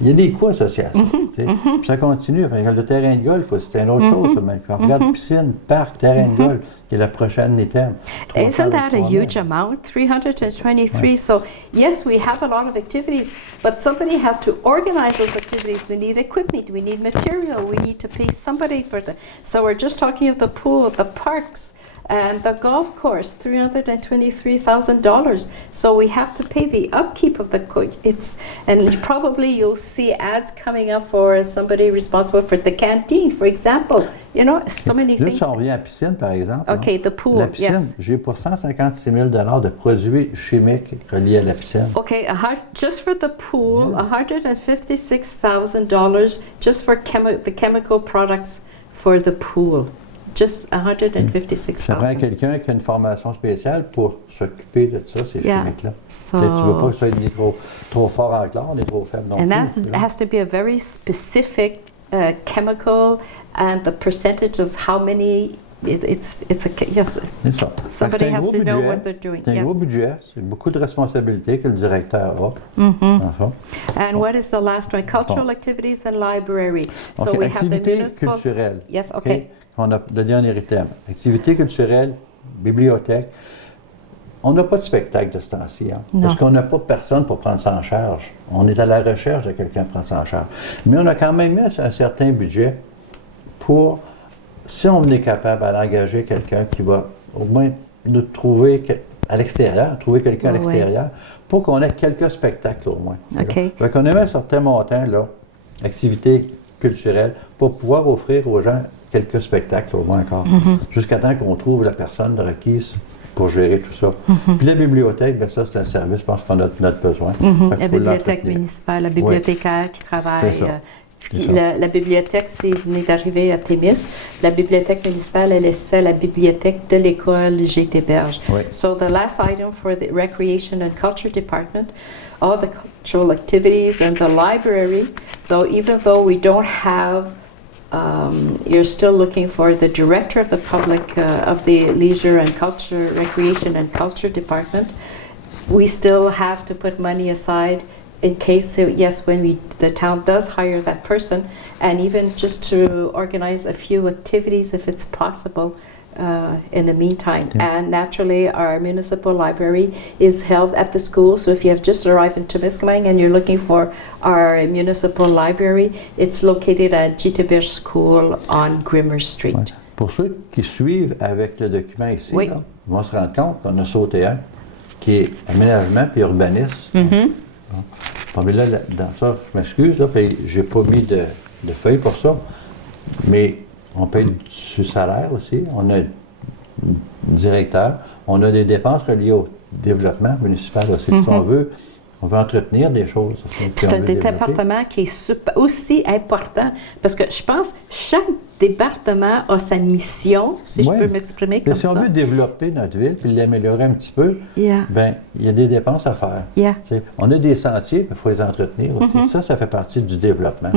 il y a des coûts associés à ça. Puis ça continue. Enfin, le terrain de golf, c'est une autre chose. Quand on regarde piscine, parc, terrain de golf, qui est la prochaine item. Isn't that a huge amount? 323. So yes, we have a lot of activities, but somebody has to organize those activities. We need equipment, we need material, we need to pay somebody for that. So we're just talking of the pool, the parks, and the golf course, $323,000. So we have to pay the upkeep of the course. And probably you'll see ads coming up for somebody responsible for the canteen, for example. You know, so many things. Si on revient à la piscine, par exemple. Okay, the pool, la piscine, j'ai pour $156 000 de produits chimiques reliés à la piscine. Okay, just for the pool, $156,000 just for the chemical products for the pool. Just $156,000. Ça prend quelqu'un qui a une formation spéciale pour s'occuper de ça, ces chimiques-là. Tu ne veux pas que ça soit trop fort en chlore, ni trop faible non plus. And that has to be a very specific chemical, and the percentage of how many. It's a yes. C'est ça. Somebody has to know what they're doing. C'est un gros budget, c'est beaucoup de responsabilités que le directeur a. And what is the last one? Cultural activities and library. So we have the municipal. Culturelles. Yes, okay. On a le dernier item. Activités culturelles, bibliothèque. On n'a pas de spectacle de ce temps-ci, parce qu'on n'a pas personne pour prendre ça en charge. On est à la recherche de quelqu'un pour prendre ça en charge. Mais on a quand même mis un certain budget pour, si on est capable d'engager quelqu'un qui va au moins nous trouver à l'extérieur, trouver quelqu'un à l'extérieur, pour qu'on ait quelques spectacles au moins. OK. Donc on a mis un certain montant, là, activités culturelles, pour pouvoir offrir aux gens quelques spectacles au moins encore, jusqu'à temps qu'on trouve la personne requise pour gérer tout ça. Puis la bibliothèque, bien ça, c'est un service, je pense qu'on a notre besoin. La bibliothèque municipale, la bibliothécaire qui travaille, Puis la bibliothèque, si vous venez d'arriver à Témis, la bibliothèque municipale, elle est située à la bibliothèque de l'école G.T. Berge. Oui. So the last item for the Recreation and Culture Department, all the cultural activities and the library. So even though we don't have, you're still looking for the director of the public, of the Leisure and Culture, Recreation and Culture Department, we still have to put money aside in case, yes, when the town does hire that person, and even just to organize a few activities if it's possible in the meantime. Yeah. And naturally, our municipal library is held at the school, so if you have just arrived in Temiskaming and you're looking for our municipal library, it's located at G.T. School on Grimmer Street. Ouais. Pour ceux qui suivent avec le document ici, Oui. là, ils vont se rendre compte qu'on a sauté un qui est aménagement puis urbanisme. Bon, mais là, dans ça, je m'excuse, là, puis j'ai pas mis de feuille pour ça, mais on paye du salaire aussi, on a un directeur, on a des dépenses reliées au développement municipal aussi. Si on veut entretenir des choses. C'est un département qui est aussi important parce que je pense que chaque département a sa mission, si je peux m'exprimer comme si on ça. veut développer notre ville puis l'améliorer un petit peu, ben il y a des dépenses à faire. On a des sentiers, mais il faut les entretenir aussi. Ça fait partie du développement.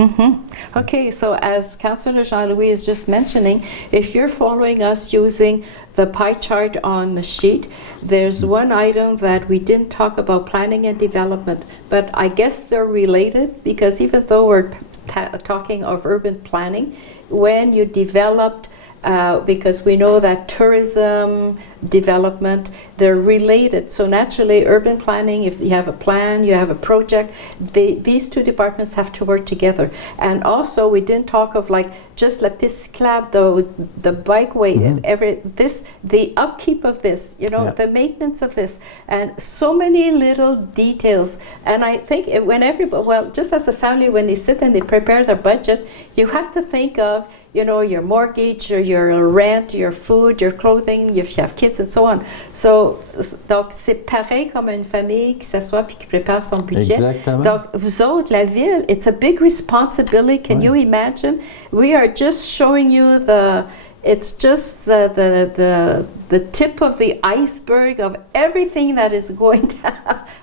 Okay, so as Councillor Jean-Louis is just mentioning, if you're following us using the pie chart on the sheet, there's one item that we didn't talk about, planning and development, but I guess they're related because even though we're talking of urban planning, when you developed, because we know that tourism, development, they're related. So naturally, urban planning, if you have a plan, you have a project, these two departments have to work together. And also, we didn't talk of like just la piste cyclable, the bikeway, the upkeep of this, you know, the maintenance of this, and so many little details. And I think when everybody, well, just as a family, when they sit and they prepare their budget, you have to think of, you know, your mortgage, or your rent, your food, your clothing, if you have kids and so on. So, donc, c'est pareil comme une famille qui s'assoit puis qui prépare son budget. Exactement. Donc, vous autres, la ville, it's a big responsibility. Can you imagine? We are just showing you it's just the tip of the iceberg of everything that is going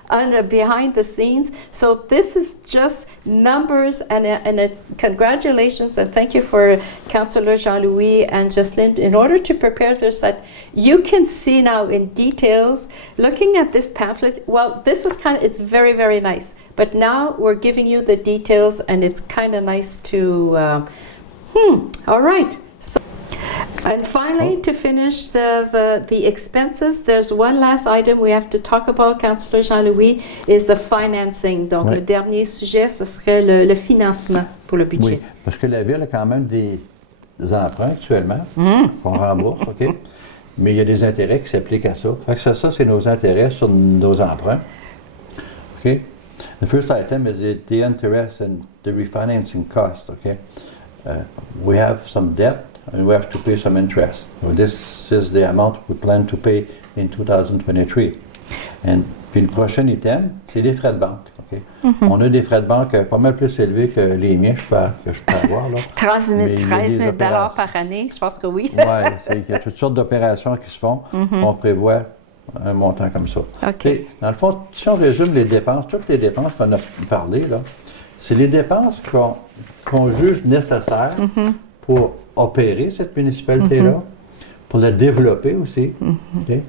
on behind the scenes. So this is just numbers, and congratulations and thank you for Councillor Jean-Louis and Jocelyn in order to prepare this, that you can see now in details, looking at this pamphlet. Well, this was it's very, very nice, but now we're giving you the details, and it's kind of nice to, all right. And finally, to finish the expenses, there's one last item we have to talk about, Councillor Jean-Louis, is the financing. Donc, le dernier sujet, ce serait le financement pour le budget. Oui, parce que la ville a quand même des emprunts actuellement qu'on rembourse, OK? Mais il y a des intérêts qui s'appliquent à ça. Fait que ça, c'est nos intérêts sur nos emprunts. OK? The first item is the interest and the refinancing cost, OK? We have some debt, and we have to pay some interest. So this is the amount we plan to pay in 2023. And puis le prochain item, c'est les frais de banque. Okay? On a des frais de banque pas mal plus élevés que les miens que je peux avoir. Là. 13 000 $ par année, je pense que oui. Oui, il y a toutes sortes d'opérations qui se font. On prévoit un montant comme ça. Okay. Dans le fond, si on résume les dépenses, toutes les dépenses qu'on a parlé, là, c'est les dépenses qu'on juge nécessaires pour opérer cette municipalité-là, pour la développer aussi. Okay?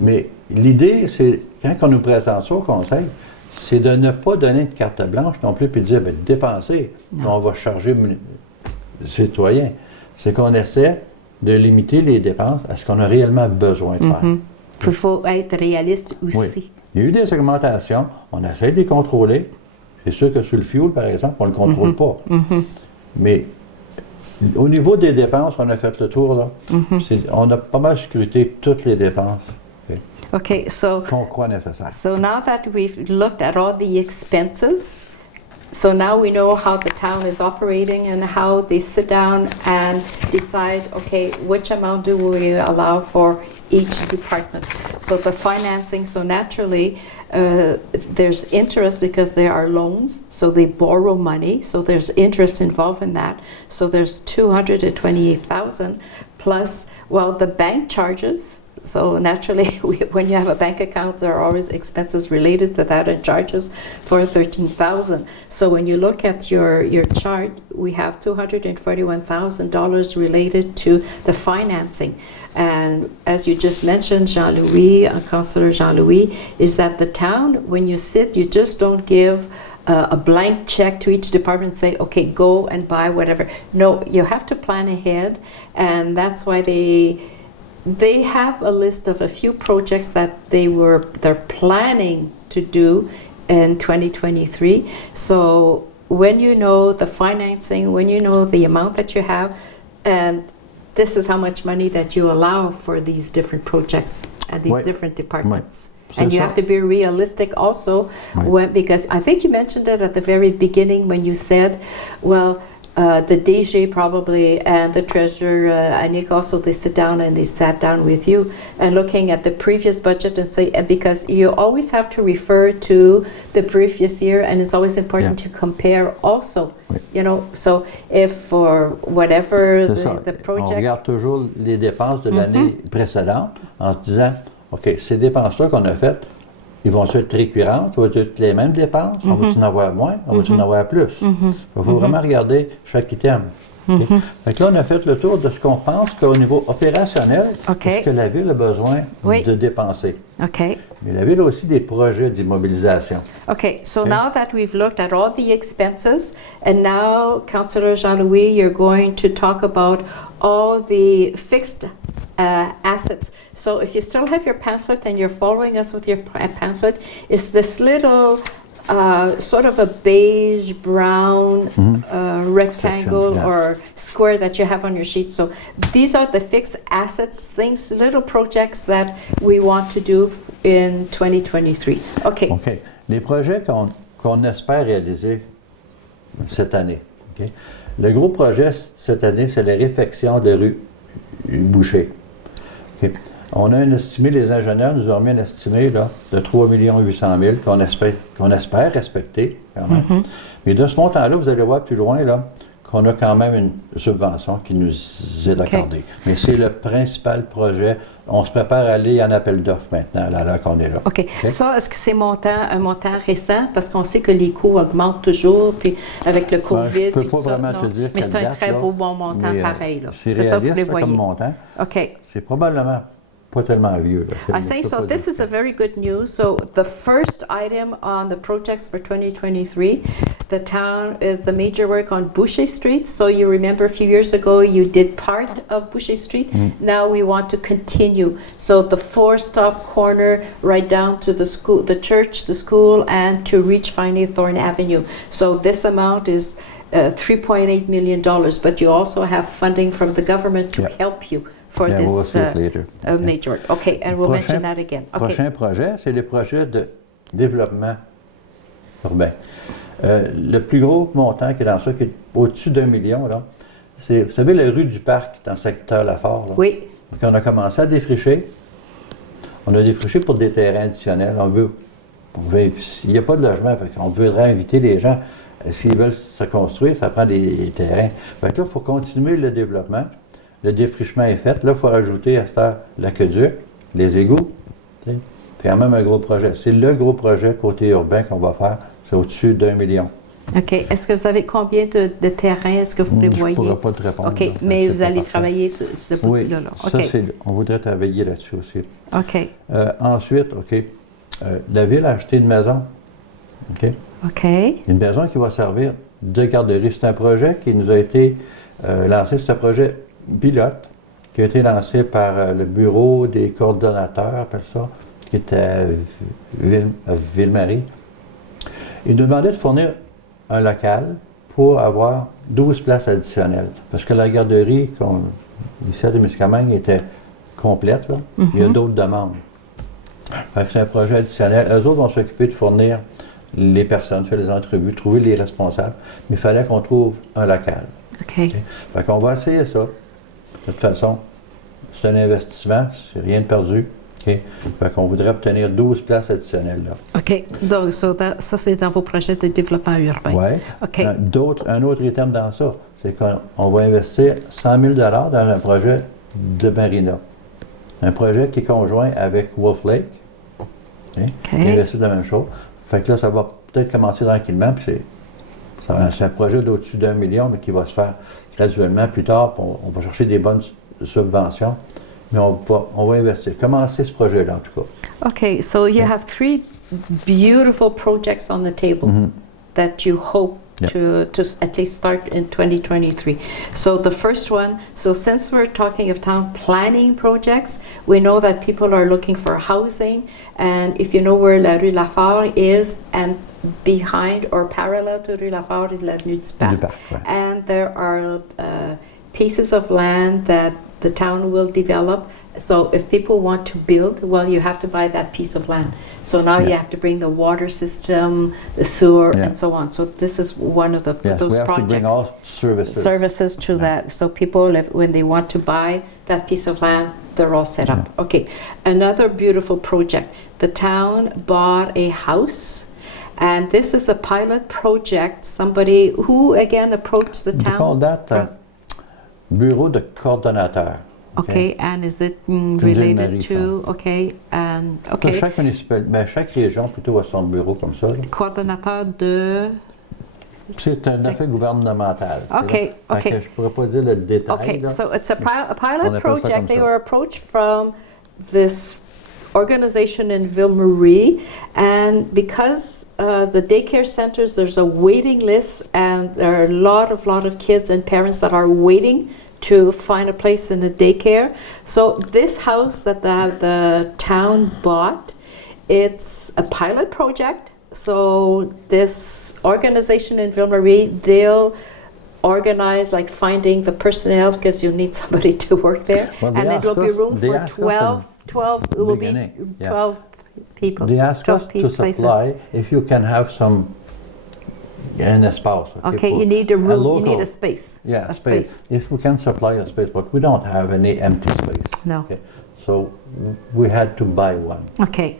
Mais l'idée, c'est, quand on nous présente ça au conseil, c'est de ne pas donner de carte blanche non plus, puis de dire, dépensez, on va charger les citoyens. C'est qu'on essaie de limiter les dépenses à ce qu'on a réellement besoin de faire. Il faut être réaliste aussi. Oui. Il y a eu des augmentations, on essaie de les contrôler. C'est sûr que sur le fuel, par exemple, on ne le contrôle pas. Mais au niveau des dépenses, on a fait le tour, là. On a pas mal scruté toutes les dépenses Okay, so qu'on croit nécessaires. So now that we've looked at all the expenses, So now we know how the town is operating and how they sit down and decide, okay, which amount do we allow for each department. So the financing, so naturally, there's interest because there are loans, so they borrow money, so there's interest involved in that. So there's 228,000 plus, well, the bank charges. So naturally, when you have a bank account, there are always expenses related to that and charges for 13,000. So when you look at your chart, we have $241,000 related to the financing. And as you just mentioned, Jean-Louis, Councillor Jean-Louis, is that the town, when you sit, you just don't give a blank check to each department and say, okay, go and buy whatever. No, you have to plan ahead, and that's why they have a list of a few projects that they're planning to do in 2023. So when you know the financing, when you know the amount that you have, and this is how much money that you allow for these different projects and these different departments. And you have to be realistic also, because I think you mentioned it at the very beginning when you said, well, the DG probably and the treasurer, Annick also, they sit down and they sat down with you and looking at the previous budget and say, because you always have to refer to the previous year, and it's always important to compare also. You know, so if for whatever the project... On regarde toujours les dépenses de l'année précédente en se disant, OK, ces dépenses-là qu'on a faites, ils vont être récurrentes? Ça va être les mêmes dépenses? On va-tu en avoir moins? On va-tu en avoir plus? Il faut vraiment regarder chaque item. Okay? Fait que là, on a fait le tour de ce qu'on pense qu'au niveau opérationnel, ce que la Ville a besoin de dépenser. Mais la Ville a aussi des projets d'immobilisation. Okay, so now that we've looked at all the expenses, and now, Councillor Jean-Louis, you're going to talk about all the fixed assets. So if you still have your pamphlet and you're following us with your pamphlet, it's this little sort of a beige brown rectangle or square that you have on your sheet. So these are the fixed assets, things, little projects that we want to do in 2023. Okay. OK. Les projets qu'on espère réaliser cette année. Okay? Le gros projet cette année, c'est la réfection de rue Boucher. Okay. On a un estimé, les ingénieurs nous ont mis un estimé là, de 3 800 000 qu'on espère respecter quand même. Mais de ce montant-là, vous allez voir plus loin là, qu'on a quand même une subvention qui nous est accordée. Mais c'est le principal projet. On se prépare à aller en appel d'offres maintenant, là qu'on est là. OK. Ça, est-ce que c'est un montant récent? Parce qu'on sait que les coûts augmentent toujours, puis avec le COVID... je ne peux pas vraiment te dire mais c'est un très beau bon montant pareil. C'est ça, vous les voyez. Comme montant. OK. C'est probablement pas tellement vieux. I say so. This is a very good news. So the first item on the projects for 2023, the town is the major work on Boucher Street. So you remember a few years ago you did part of Boucher Street. Now we want to continue. So the 4-stop corner right down to the school, the church, the school, and to reach finally Thorn Avenue. So this amount is $3.8 million, but you also have funding from the government to help you for this major. Okay, and we'll mention that again. Le prochain projet, c'est le projet de développement urbain. Le plus gros montant qui est dans ça, qui est au-dessus d'1 million, là, c'est, vous savez, la rue du Parc dans le secteur Lafort. Là. Oui. Donc, on a commencé à défricher. On a défriché pour des terrains additionnels. Il n'y a pas de logement, on voudrait inviter les gens, s'ils veulent se construire, ça prend des terrains. Fait que là, il faut continuer le développement. Le défrichement est fait. Là, il faut rajouter à ça l'aqueduc, les égouts. C'est quand même un gros projet. C'est le gros projet côté urbain qu'on va faire. C'est au-dessus d'1 million. OK. Est-ce que vous avez combien de terrains? Est-ce que vous prévoyez? Je ne pourrais pas te répondre. OK. Mais vous allez travailler sur ce point-là. Oui, ça, on voudrait travailler là-dessus aussi. OK. Ensuite, la Ville a acheté une maison. OK. OK. Une maison qui va servir de garderie. C'est un projet qui nous a été lancé. C'est un projet pilote qui a été lancé par le bureau des coordonnateurs, appelle ça, qui était à Ville-Marie. Ils nous demandaient de fournir un local pour avoir 12 places additionnelles. Parce que la garderie, ici à Témiscamingue, était complète. Là. Il y a d'autres demandes. Fait que c'est un projet additionnel. Eux autres vont s'occuper de fournir les personnes, faire les entrevues, trouver les responsables, mais il fallait qu'on trouve un local. OK. OK? Fait qu'on va essayer ça. De toute façon, c'est un investissement, c'est rien de perdu. OK? Fait qu'on voudrait obtenir 12 places additionnelles là. OK. Donc, ça, c'est dans vos projets de développement urbain. Ouais. OK. Un autre item dans ça, c'est qu'on va investir 100 000 dans un projet de marina. Un projet qui est conjoint avec Wolf Lake, OK? Qui investit de la même chose. Fait que là, ça va peut-être commencer tranquillement, puis c'est un projet d'au-dessus d'1 million, mais qui va se faire graduellement plus tard. Puis on va chercher des bonnes subventions, mais on va investir. Commencer ce projet-là, en tout cas. Okay, so you have three beautiful projects on the table that you hope to at least start in 2023. So the first one, so since we're talking of town planning projects, we know that people are looking for housing, and if you know where la rue Lafare is, and behind or parallel to rue Lafare is l'avenue du Parc. Ouais. And there are pieces of land that the town will develop. So if people want to build, well, you have to buy that piece of land. So now you have to bring the water system, the sewer, and so on. So this is one of those we have projects. to bring all Services to that. So people, when they want to buy that piece of land, they're all set up. Okay. Another beautiful project. The town bought a house. And this is a pilot project. Somebody who, again, approached the We town. call that bureau de coordonnateur. Okay, and is it Marie related to, Fond. okay, and, okay, Chaque région plutôt a son bureau comme ça. Là. coordonnateur de, C'est un affaire gouvernemental. OK, Fait OK. que je ne pourrais pas dire le détail. okay, là. so it's a On pilot appelle ça project. comme They ça. were approached from this organization in Ville-Marie, and because the daycare centers, there's a waiting list, and there are a lot of kids and parents that are waiting to find a place in a daycare. So this house that the town bought, it's a pilot project. So this organization in Ville-Marie, they'll organize like finding the personnel because you need somebody to work there. Well, they And there will be asked us- room they for asked us 12, it will be beginning, yeah. 12 people. They ask 12 us to piece places. supply if you can have un espace. Okay, pour- you need a room, you local- need a space. Yeah, a space. If we can supply a space, but we don't have any empty space. No. Okay. So we had to buy one. Okay.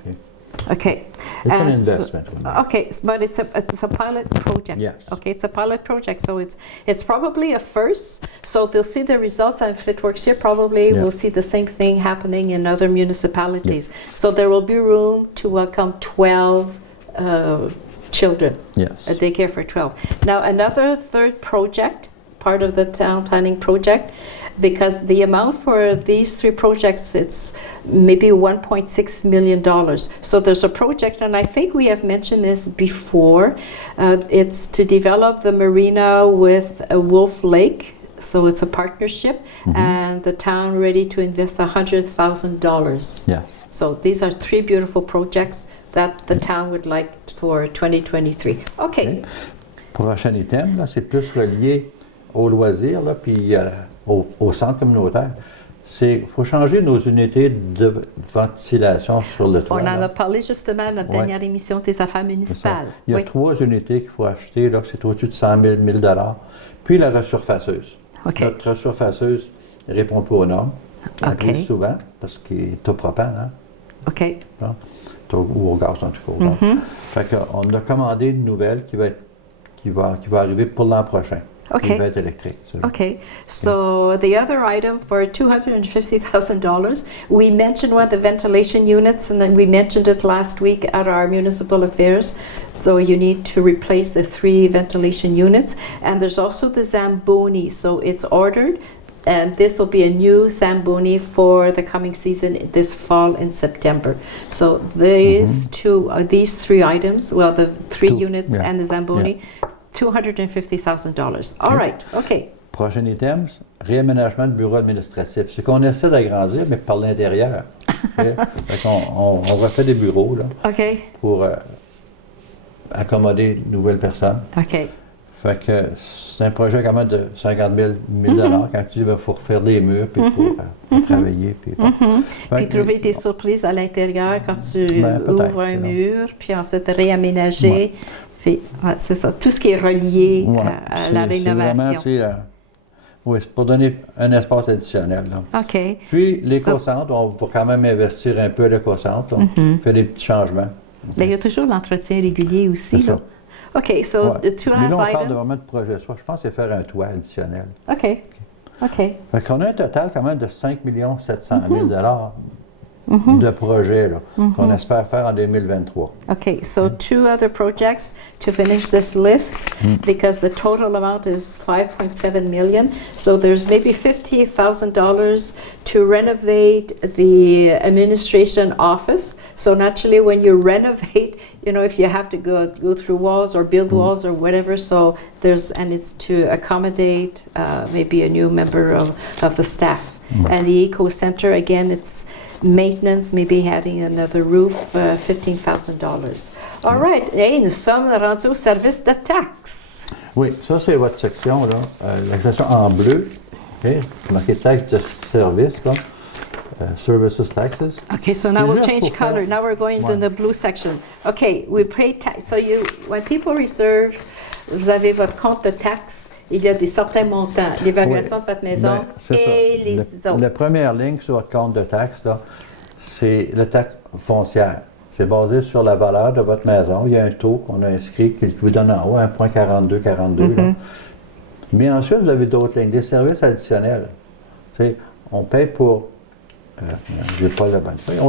Okay. It's an So- investment. we made. Okay, but it's a pilot project. Yes. Okay, it's a pilot project, so it's probably a first. So they'll see the results, and if it works here, probably Yeah. we'll see the same thing happening in other municipalities. So there will be room to welcome 12 children. Yes. A daycare for 12. Now, another third project, part of the town planning project, because the amount for these three projects, it's maybe $1.6 million. So there's a project, and I think we have mentioned this before. It's to develop the marina with Wolf Lake. So it's a partnership, and the town ready to invest $100,000. Yes. So these are three beautiful projects that the town would like for 2023. Okay. Prochain item, là, c'est plus relié aux loisirs, là, puis au centre communautaire. Il faut changer nos unités de ventilation sur le toit. On en là. a parlé justement à notre Ouais. dernière émission des affaires C'est ça. municipales. Il y a Oui. 3 unités qu'il faut acheter, là, c'est au-dessus de 100 000 $. Puis la resurfaceuse. OK. Notre resurfaceuse ne répond pas aux normes. On OK. l'utilise souvent parce qu'il est au propane, hein, OK. ou au gaz en tout cas. Mhm. Fait qu'on a commandé une nouvelle qui va arriver pour l'an prochain. OK. Qui va être électrique. celui-là. Okay, so the other item for $250,000, we mentioned one of the ventilation units, and then we mentioned it last week at our municipal affairs. So you need to replace the 3 ventilation units, and there's also the Zamboni. So it's ordered, and this will be a new Zamboni for the coming season this fall in September. So these these 3 items, well, the 3 Two, units yeah. and the Zamboni, $250,000. All Okay. right, okay. Prochain item, réaménagement de bureau administratif. C'est qu'on essaie d'agrandir, mais par l'intérieur. OK? Fait qu'on on refait des bureaux là, Okay. pour accommoder de nouvelles personnes. Okay. Fait que c'est un projet quand même de 50 000 quand tu dis qu'il faut refaire des murs, puis il faut travailler. Puis, bon. Puis trouver des surprises à l'intérieur quand tu peut-être, ouvres un mur, puis ensuite réaménager. Puis, c'est ça, tout ce qui est relié à la rénovation. C'est vraiment, oui, c'est pour donner un espace additionnel. Là. OK. Puis l'éco-centre, on va quand même investir un peu à l'éco-centre, faire des petits changements. Bien, il y a toujours l'entretien régulier aussi. C'est ça. OK, so the two Mais là, on last parle de items. vraiment de projet. Je pense que c'est faire un toit additionnel. OK. Fait qu'on a un total quand même de 5 700 000 de projets là, qu'on espère faire en 2023. Okay, so two other projects to finish this list because the total amount is 5.7 million. So there's maybe $50,000 to renovate the administration office. So naturally, when you renovate, you know, if you have to go through walls or build walls or whatever, so and it's to accommodate maybe a new member of the staff. And the Eco Center, again, it's maintenance, maybe adding another roof, $15,000. All right, hey, nous sommes rendus au service de taxes. Oui, ça c'est votre section, là. La section en bleu, okay, marqué taxes de service, là. Services taxes. Okay, so now we'll change color. Now we're going to the blue section. Okay, we pay tax. So when people reserve, vous avez votre compte de taxes. Il y a des certains montants, l'évaluation de votre maison et les autres. La première ligne sur votre compte de taxes, là, c'est la taxe foncière. C'est basé sur la valeur de votre maison. Il y a un taux qu'on a inscrit qui vous donne en haut 1,4242. Mais ensuite, vous avez d'autres lignes, des services additionnels. On paye pour... je n'ai pas la bonne feuille.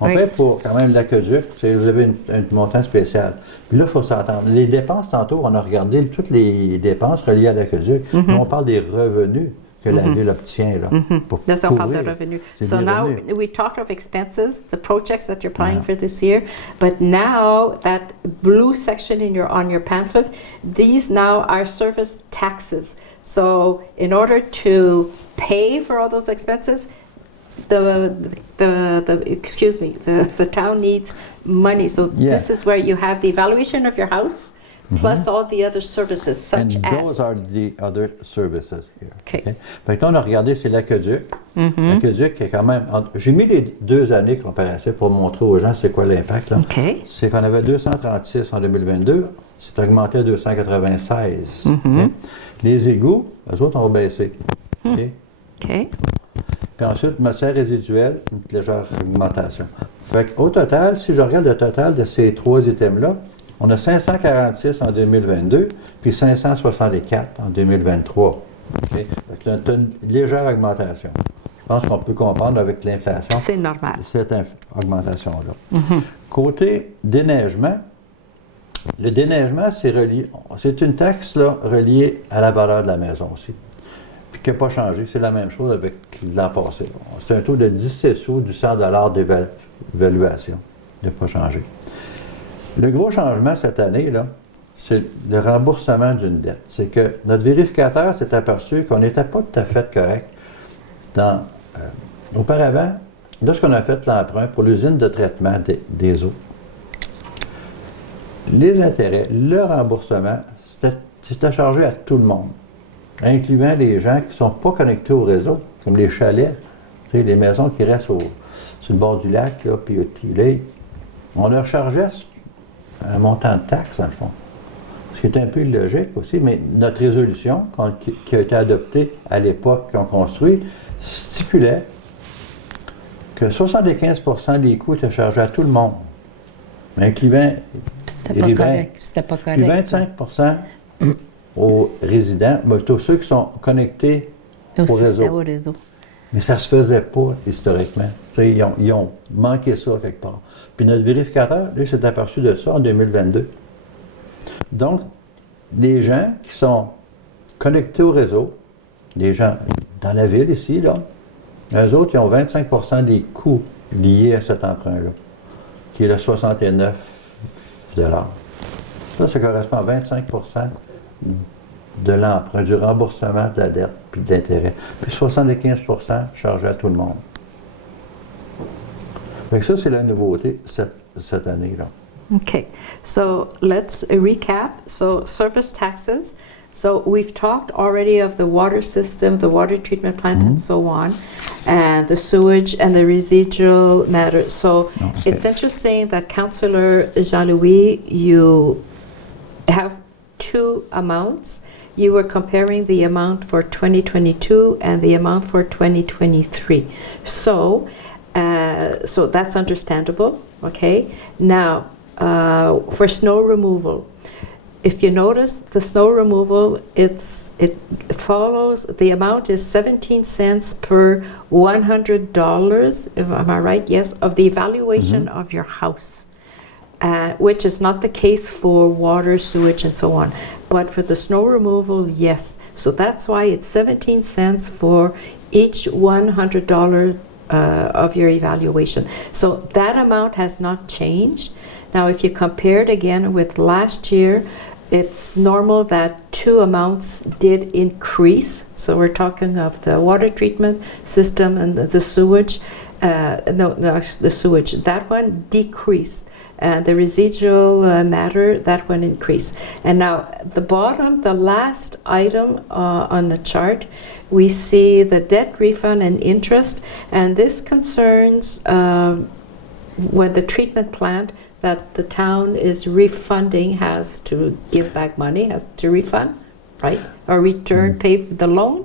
On paye pour quand même l'aqueduc. Vous avez un montant spécial. Puis là, il faut s'entendre. Les dépenses, tantôt, on a regardé toutes les dépenses reliées à l'aqueduc. Mais on parle des revenus que la ville obtient. Là, pour on parle de revenus. So now we talked of expenses, the projects that you're planning for this year. But now that blue section on your pamphlet, these now are service taxes. So in order to pay for all those expenses, the town needs money. So this is where you have the evaluation of your house plus all the other services such as. And those are the other services here. Okay. Fait que là, on a regardé, c'est l'aqueduc. L'aqueduc est quand même... J'ai mis les 2 années comparables pour montrer aux gens c'est quoi l'impact. C'est qu'on avait 236 en 2022, c'est augmenté à 296. Les égouts, eux autres ont baissé. Puis ensuite, matière résiduelle, une légère augmentation. Fait qu'au total, si je regarde le total de ces 3 items-là, on a 546 en 2022, puis 564 en 2023. Fait que c'est une légère augmentation. Je pense qu'on peut comprendre avec l'inflation. C'est normal. Cette augmentation-là. Côté déneigement, le déneigement, c'est une taxe là, reliée à la valeur de la maison aussi. Puis qui n'a pas changé. C'est la même chose avec l'an passé. C'est un taux de 17 sous du 100 $ d'évaluation. Il n'a pas changé. Le gros changement cette année, là, c'est le remboursement d'une dette. C'est que notre vérificateur s'est aperçu qu'on n'était pas tout à fait correct. Auparavant, lorsqu'on a fait l'emprunt pour l'usine de traitement des eaux, les intérêts, le remboursement, c'était chargé à tout le monde, incluant les gens qui ne sont pas connectés au réseau, comme les chalets, les maisons qui restent sur le bord du lac, là, puis on leur chargeait un montant de taxe, dans le fond. Ce qui est un peu illogique aussi, mais notre résolution, qui a été adoptée à l'époque qu'on construit, stipulait que 75 des coûts étaient chargés à tout le monde, incluant C'était pas correct. Puis 25 aux résidents, mais tous ceux qui sont connectés au réseau. Mais ça ne se faisait pas historiquement. Ils ont manqué ça quelque part. Puis notre vérificateur, lui, s'est aperçu de ça en 2022. Donc, les gens qui sont connectés au réseau, les gens dans la ville ici, là, eux autres, ils ont 25 des coûts liés à cet emprunt-là, qui est le 69 Ça correspond à 25 de l'emprunt, du remboursement de la dette puis de l'intérêt. Puis 75 chargé à tout le monde. Fait que ça, c'est la nouveauté cette année-là. Okay, so let's recap. So service taxes. So we've talked already of the water system, the water treatment plant, and so on, and the sewage and the residual matter. So it's interesting that Councillor Jean-Louis, you have two amounts. You were comparing the amount for 2022 and the amount for 2023. So that's understandable. Okay. Now, for snow removal. If you notice, the snow removal, it follows, the amount is 17 cents per $100, am I right? Yes, of the evaluation of your house, which is not the case for water, sewage, and so on. But for the snow removal, yes. So that's why it's 17 cents for each $100 of your evaluation. So that amount has not changed. Now, if you compare it again with last year, it's normal that two amounts did increase. So we're talking of the water treatment system and the sewage. The sewage, that one decreased. And the residual matter, that one increased. And now the bottom, the last item on the chart, we see the debt refund and interest. And this concerns when the treatment plant that the town is refunding has to give back money, has to refund, right? Or return, pay the loan?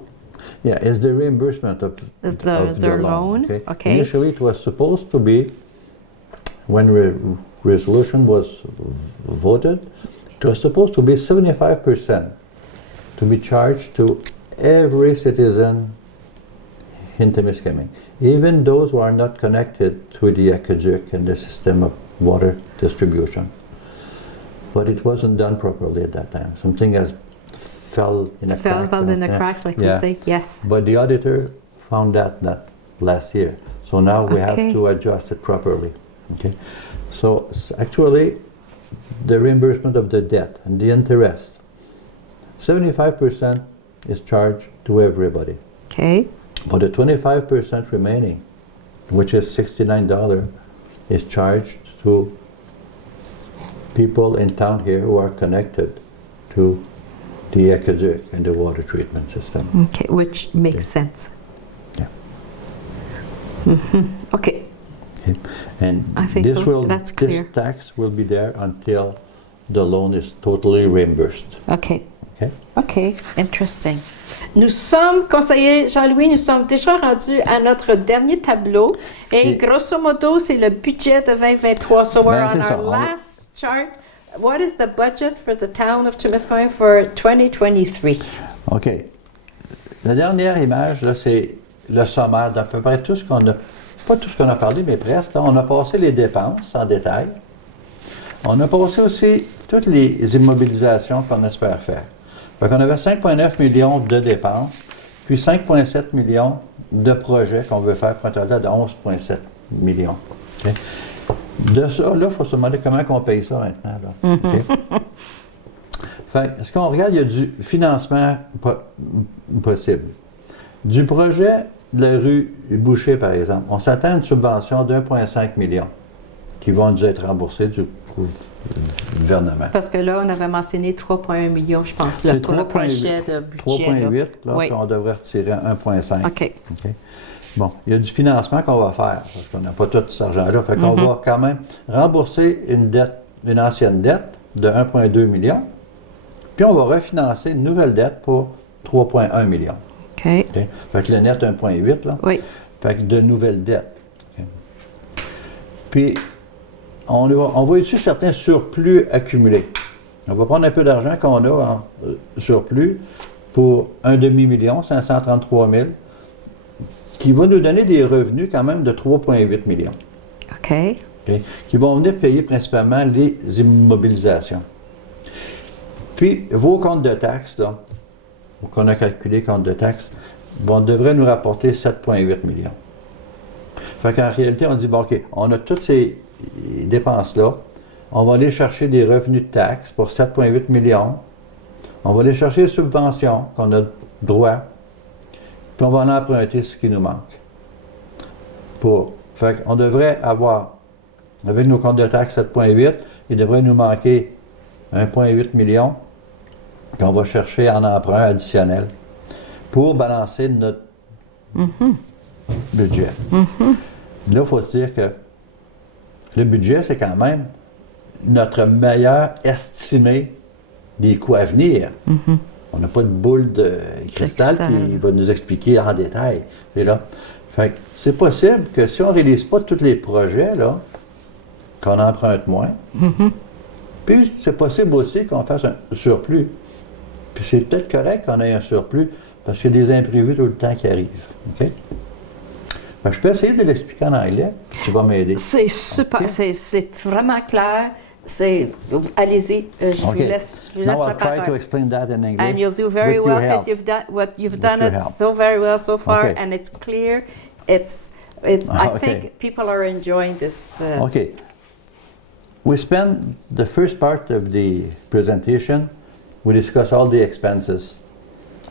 Yeah, it's the reimbursement of their loan. Okay. Initially, it was supposed to be, when resolution was voted, it was supposed to be 75% to be charged to every citizen in Témiscamingue, even those who are not connected to the aqueduct and the system of water distribution. But it wasn't done properly at that time. Something has fell in a crack. Fell in the cracks, like we say, yes. But the auditor found that last year. So now we have to adjust it properly. Okay. So actually, the reimbursement of the debt and the interest, 75% is charged to everybody. Okay. But the 25% remaining, which is $69, is charged to people in town here who are connected to the aqueduct and the water treatment system. Okay, which makes sense. Yeah. Okay. Okay. And I think this so. That's clear. this tax will be there until the loan is totally reimbursed. Okay. Okay. Okay, interesting. Nous sommes, conseiller Jean-Louis, nous sommes déjà rendus à notre dernier tableau. Et grosso modo, c'est le budget de 2023. So we're on our last chart. What is the budget for the town of Témiscamingue for 2023? OK. La dernière image, là, c'est le sommaire d'à peu près tout ce qu'on a, pas tout ce qu'on a parlé, mais presque. Là, on a passé les dépenses en détail. On a passé aussi toutes les immobilisations qu'on espère faire. Fait qu'on avait 5,9 millions de dépenses, puis 5,7 millions de projets qu'on veut faire pour un total de 11,7 millions. Okay? De ça, là, il faut se demander comment on paye ça maintenant. Là. Okay? Fait que, ce qu'on regarde, il y a du financement possible. Du projet de la rue Boucher, par exemple, on s'attend à une subvention de 1,5 million qui vont nous être remboursés du gouvernement. Parce que là, on avait mentionné 3,1 millions, je pense, là, pour le projet de budget. 3,8, là, oui. Puis on devrait retirer 1,5. OK. Bon, il y a du financement qu'on va faire, parce qu'on n'a pas tout cet argent-là. Fait qu'on va quand même rembourser une ancienne dette de 1,2 million, puis on va refinancer une nouvelle dette pour 3,1 millions. OK. Okay? Fait que le net 1,8, là. Oui. Fait que de nouvelles dettes. Okay? Puis, on va utiliser certains surplus accumulés. On va prendre un peu d'argent qu'on a en surplus pour un demi-million, 533 000, qui va nous donner des revenus quand même de 3,8 millions. OK. Okay? Qui vont venir payer principalement les immobilisations. Puis, vos comptes de taxes, là, qu'on a calculé compte de taxes, bon, devraient nous rapporter 7,8 millions. Fait qu'en réalité, on dit, bon, OK, on a toutes ces dépenses-là, on va aller chercher des revenus de taxes pour 7,8 millions, on va aller chercher les subventions qu'on a droit, puis on va en emprunter ce qui nous manque. Fait qu'on devrait avoir avec nos comptes de taxes 7,8, il devrait nous manquer 1,8 million qu'on va chercher en emprunt additionnel pour balancer notre budget. Là, il faut se dire que le budget, c'est quand même notre meilleur estimé des coûts à venir. On n'a pas de boule de cristal qui va nous expliquer en détail. C'est là. Fait que c'est possible que si on ne réalise pas tous les projets, là, qu'on emprunte moins. Puis c'est possible aussi qu'on fasse un surplus. Puis c'est peut-être correct qu'on ait un surplus parce qu'il y a des imprévus tout le temps qui arrivent. OK? Fait que je peux essayer de l'expliquer en anglais. Tu vas m'aider. C'est super. Okay. C'est vraiment clair. Allez-y, je vous laisse Now la I'll try to parole. explain that in English. And you'll do very with your well help. because you've done your it help. so very well so far, Okay. and it's clear. I Okay. think people are enjoying this. Okay. We spend the first part of the presentation, we discuss all the expenses,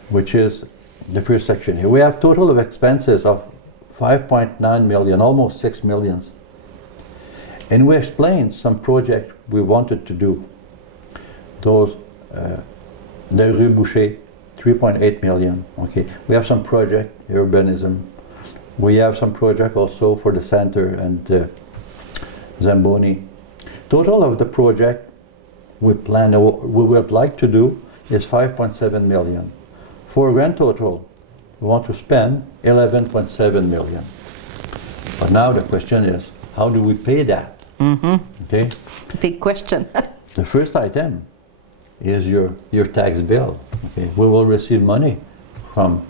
which is the first section here. We have total of expenses of 5.9 million, almost 6 millions. And we explained some projects we wanted to do. Those, the Rue Boucher, 3.8 million. Okay. We have some project, urbanism. We have some project also for the center and Zamboni. Total of the project we would like to do is 5.7 million. For grand total, we want to spend 11.7 million. But now the question is, how do we pay that? Okay. Big question. The first item is your tax bill. Okay. We will receive money from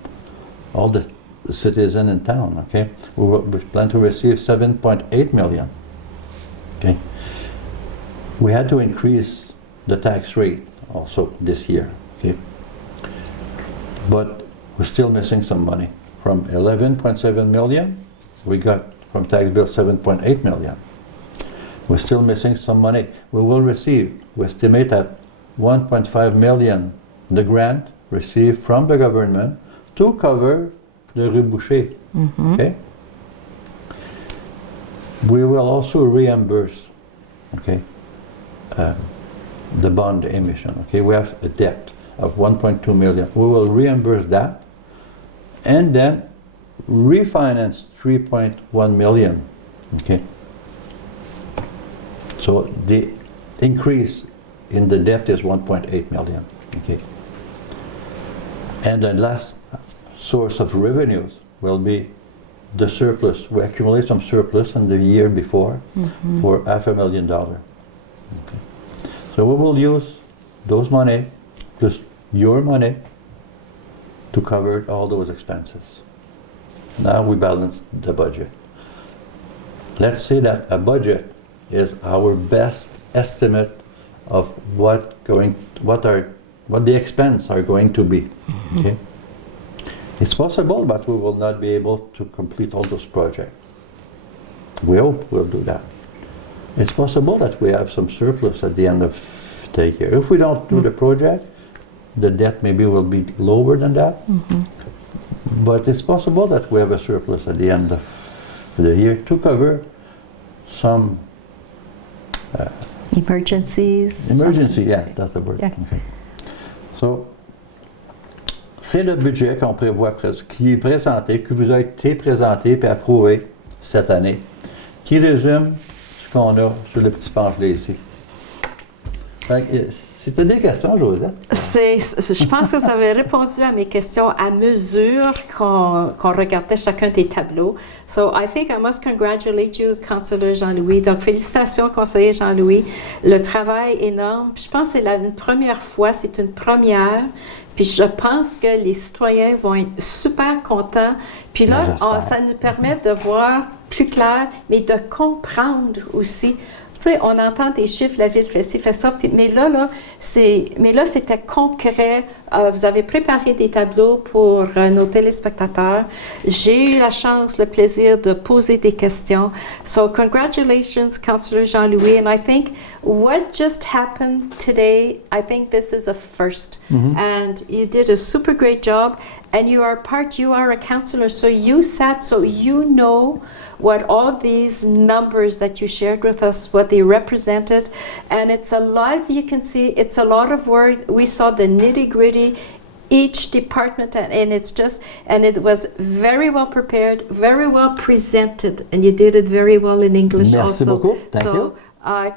all the citizens in town. Okay. We plan to receive 7.8 million. Okay. We had to increase the tax rate also this year. Okay. But we're still missing some money. From 11.7 million, we got from tax bill 7.8 million. We're still missing some money. We will receive, we estimate at 1.5 million the grant received from the government to cover the Rue Boucher. Okay? We will also reimburse, okay, the bond emission. Okay, we have a debt of 1.2 million. We will reimburse that and then refinance 3.1 million. Okay. So the increase in the debt is 1.8 million. Okay. And the last source of revenues will be the surplus. We accumulate some surplus in the year before for $500,000. Okay. So we will use those money, just your money, to cover all those expenses. Now we balance the budget. Let's say that a budget is our best estimate of what the expenses are going to be. Okay? It's possible, but we will not be able to complete all those projects. We hope we'll do that. It's possible that we have some surplus at the end of the year. If we don't do the project, the debt maybe will be lower than that. But it's possible that we have a surplus at the end of the year to cover some Emergencies. emergency. Yeah, that's the word. Yeah. Okay. So, c'est le budget qu'on prévoit, qui est présenté, qui vous a été présenté et approuvé cette année, qui résume ce qu'on a sur le petit pamphlet ici. C'était des questions, Josette? Je pense que vous avez répondu à mes questions à mesure qu'on regardait chacun des tableaux. So I think I must congratulate you, Councillor Jean-Louis. Donc, félicitations, conseiller Jean-Louis. Le travail énorme. Puis je pense que c'est une première fois, c'est une première. Puis je pense que les citoyens vont être super contents. Puis là, ça nous permet de voir plus clair, mais de comprendre aussi. Tu sais, on entend des chiffres, la ville fait ci, fait ça, mais là, Mais là, c'était concret. Vous avez préparé des tableaux pour nos téléspectateurs. J'ai eu la chance, le plaisir de poser des questions. So congratulations, Councillor Jean-Louis. And I think what just happened today, I think this is a first. And you did a super great job. And you are a councillor, so you sat, so you know what all these numbers that you shared with us, what they represented. And it's a lot, you can see, it's a lot of work. We saw the nitty gritty, each department, and it's just, and it was very well prepared, very well presented, and you did it very well in English Merci also. beaucoup. Thank you.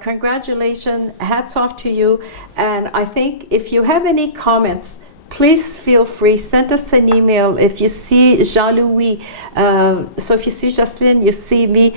Congratulations, hats off to you. And I think if you have any comments, please feel free, send us an email. If you see Jean-Louis, so if you see Jocelyn, you see me,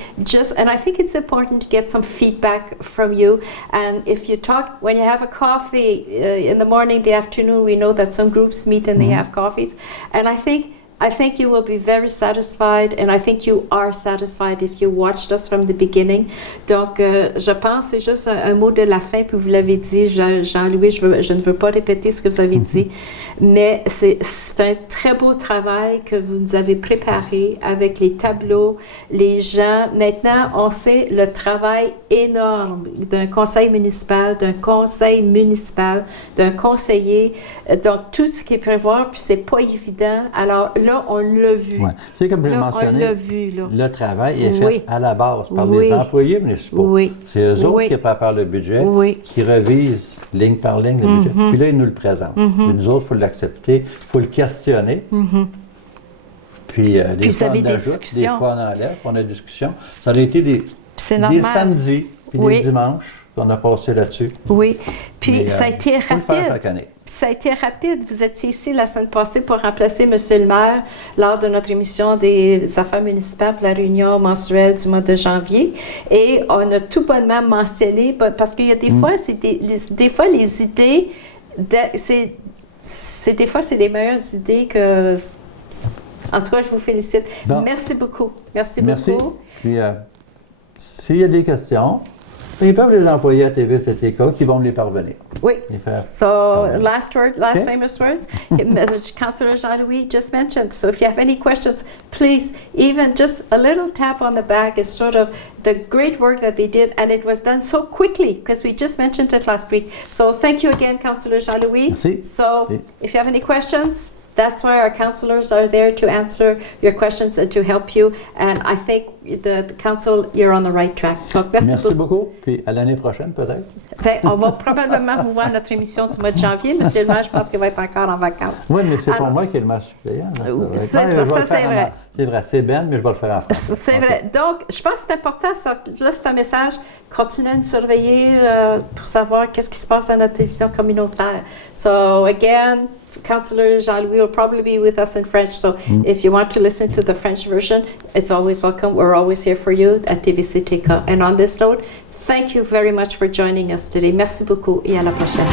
and I think it's important to get some feedback from you. And if you talk, when you have a coffee in the morning, the afternoon, we know that some groups meet and they have coffees. And I think you will be very satisfied, and I think you are satisfied if you watched us from the beginning. Donc, je pense, c'est juste un mot de la fin, puis vous l'avez dit, Jean-Louis, je ne veux pas répéter ce que vous avez dit, mais c'est un très beau travail que vous nous avez préparé avec les tableaux, les gens. Maintenant, on sait le travail énorme d'un conseil municipal, d'un conseiller, donc tout ce qui est prévoir, puis c'est pas évident. Alors là, on l'a vu. Ouais. C'est comme je l'ai mentionné, le travail est fait à la base par les employés municipaux. C'est eux autres qui préparent le budget, qui revisent ligne par ligne le budget. Puis là, ils nous le présentent. Puis nous autres, il faut l'accepter, il faut le questionner. Puis des fois, on ajoute, des fois, on enlève, on a des discussions. Ça a été des samedis puis des dimanches qu'on a passé là-dessus. Oui, puis ça a été rapide. Faut le faire chaque année. Ça a été rapide. Vous étiez ici la semaine passée pour remplacer M. le maire lors de notre émission des affaires municipales pour la réunion mensuelle du mois de janvier. Et on a tout bonnement mentionné, parce qu'il y a des fois, des fois les idées, des fois c'est les meilleures idées que... En tout cas, je vous félicite. Bon. Merci beaucoup. Merci beaucoup. Puis, s'il y a des questions, ils peuvent les envoyer à TVCTK qui vont me les parvenir. Oui. So, last famous words. Councillor Jean-Louis just mentioned. So, if you have any questions, please, even just a little tap on the back is sort of the great work that they did, and it was done so quickly because we just mentioned it last week. So, thank you again, Councillor Jean-Louis. Merci. So, if you have any questions, that's why our councillors are there to answer your questions and to help you. And I think the council, you're on the right track. Donc, merci beaucoup. Puis à l'année prochaine, peut-être. On va probablement vous voir à notre émission du mois de janvier. Monsieur le maire, je pense qu'il va être encore en vacances. Oui, mais c'est pour moi qui est le maire suppléant. Ça, c'est vrai. C'est vrai, c'est Ben, mais je vais le faire en français. C'est vrai. Donc, je pense que c'est important. Là, c'est un message. Continuez à nous surveiller pour savoir qu'est-ce qui se passe dans notre télévision communautaire. So, again, Councillor Jean-Louis will probably be with us in French. So, if you want to listen to the French version, it's always welcome. We're always here for you at TVCTK. And on this note, thank you very much for joining us today. Merci beaucoup et à la prochaine.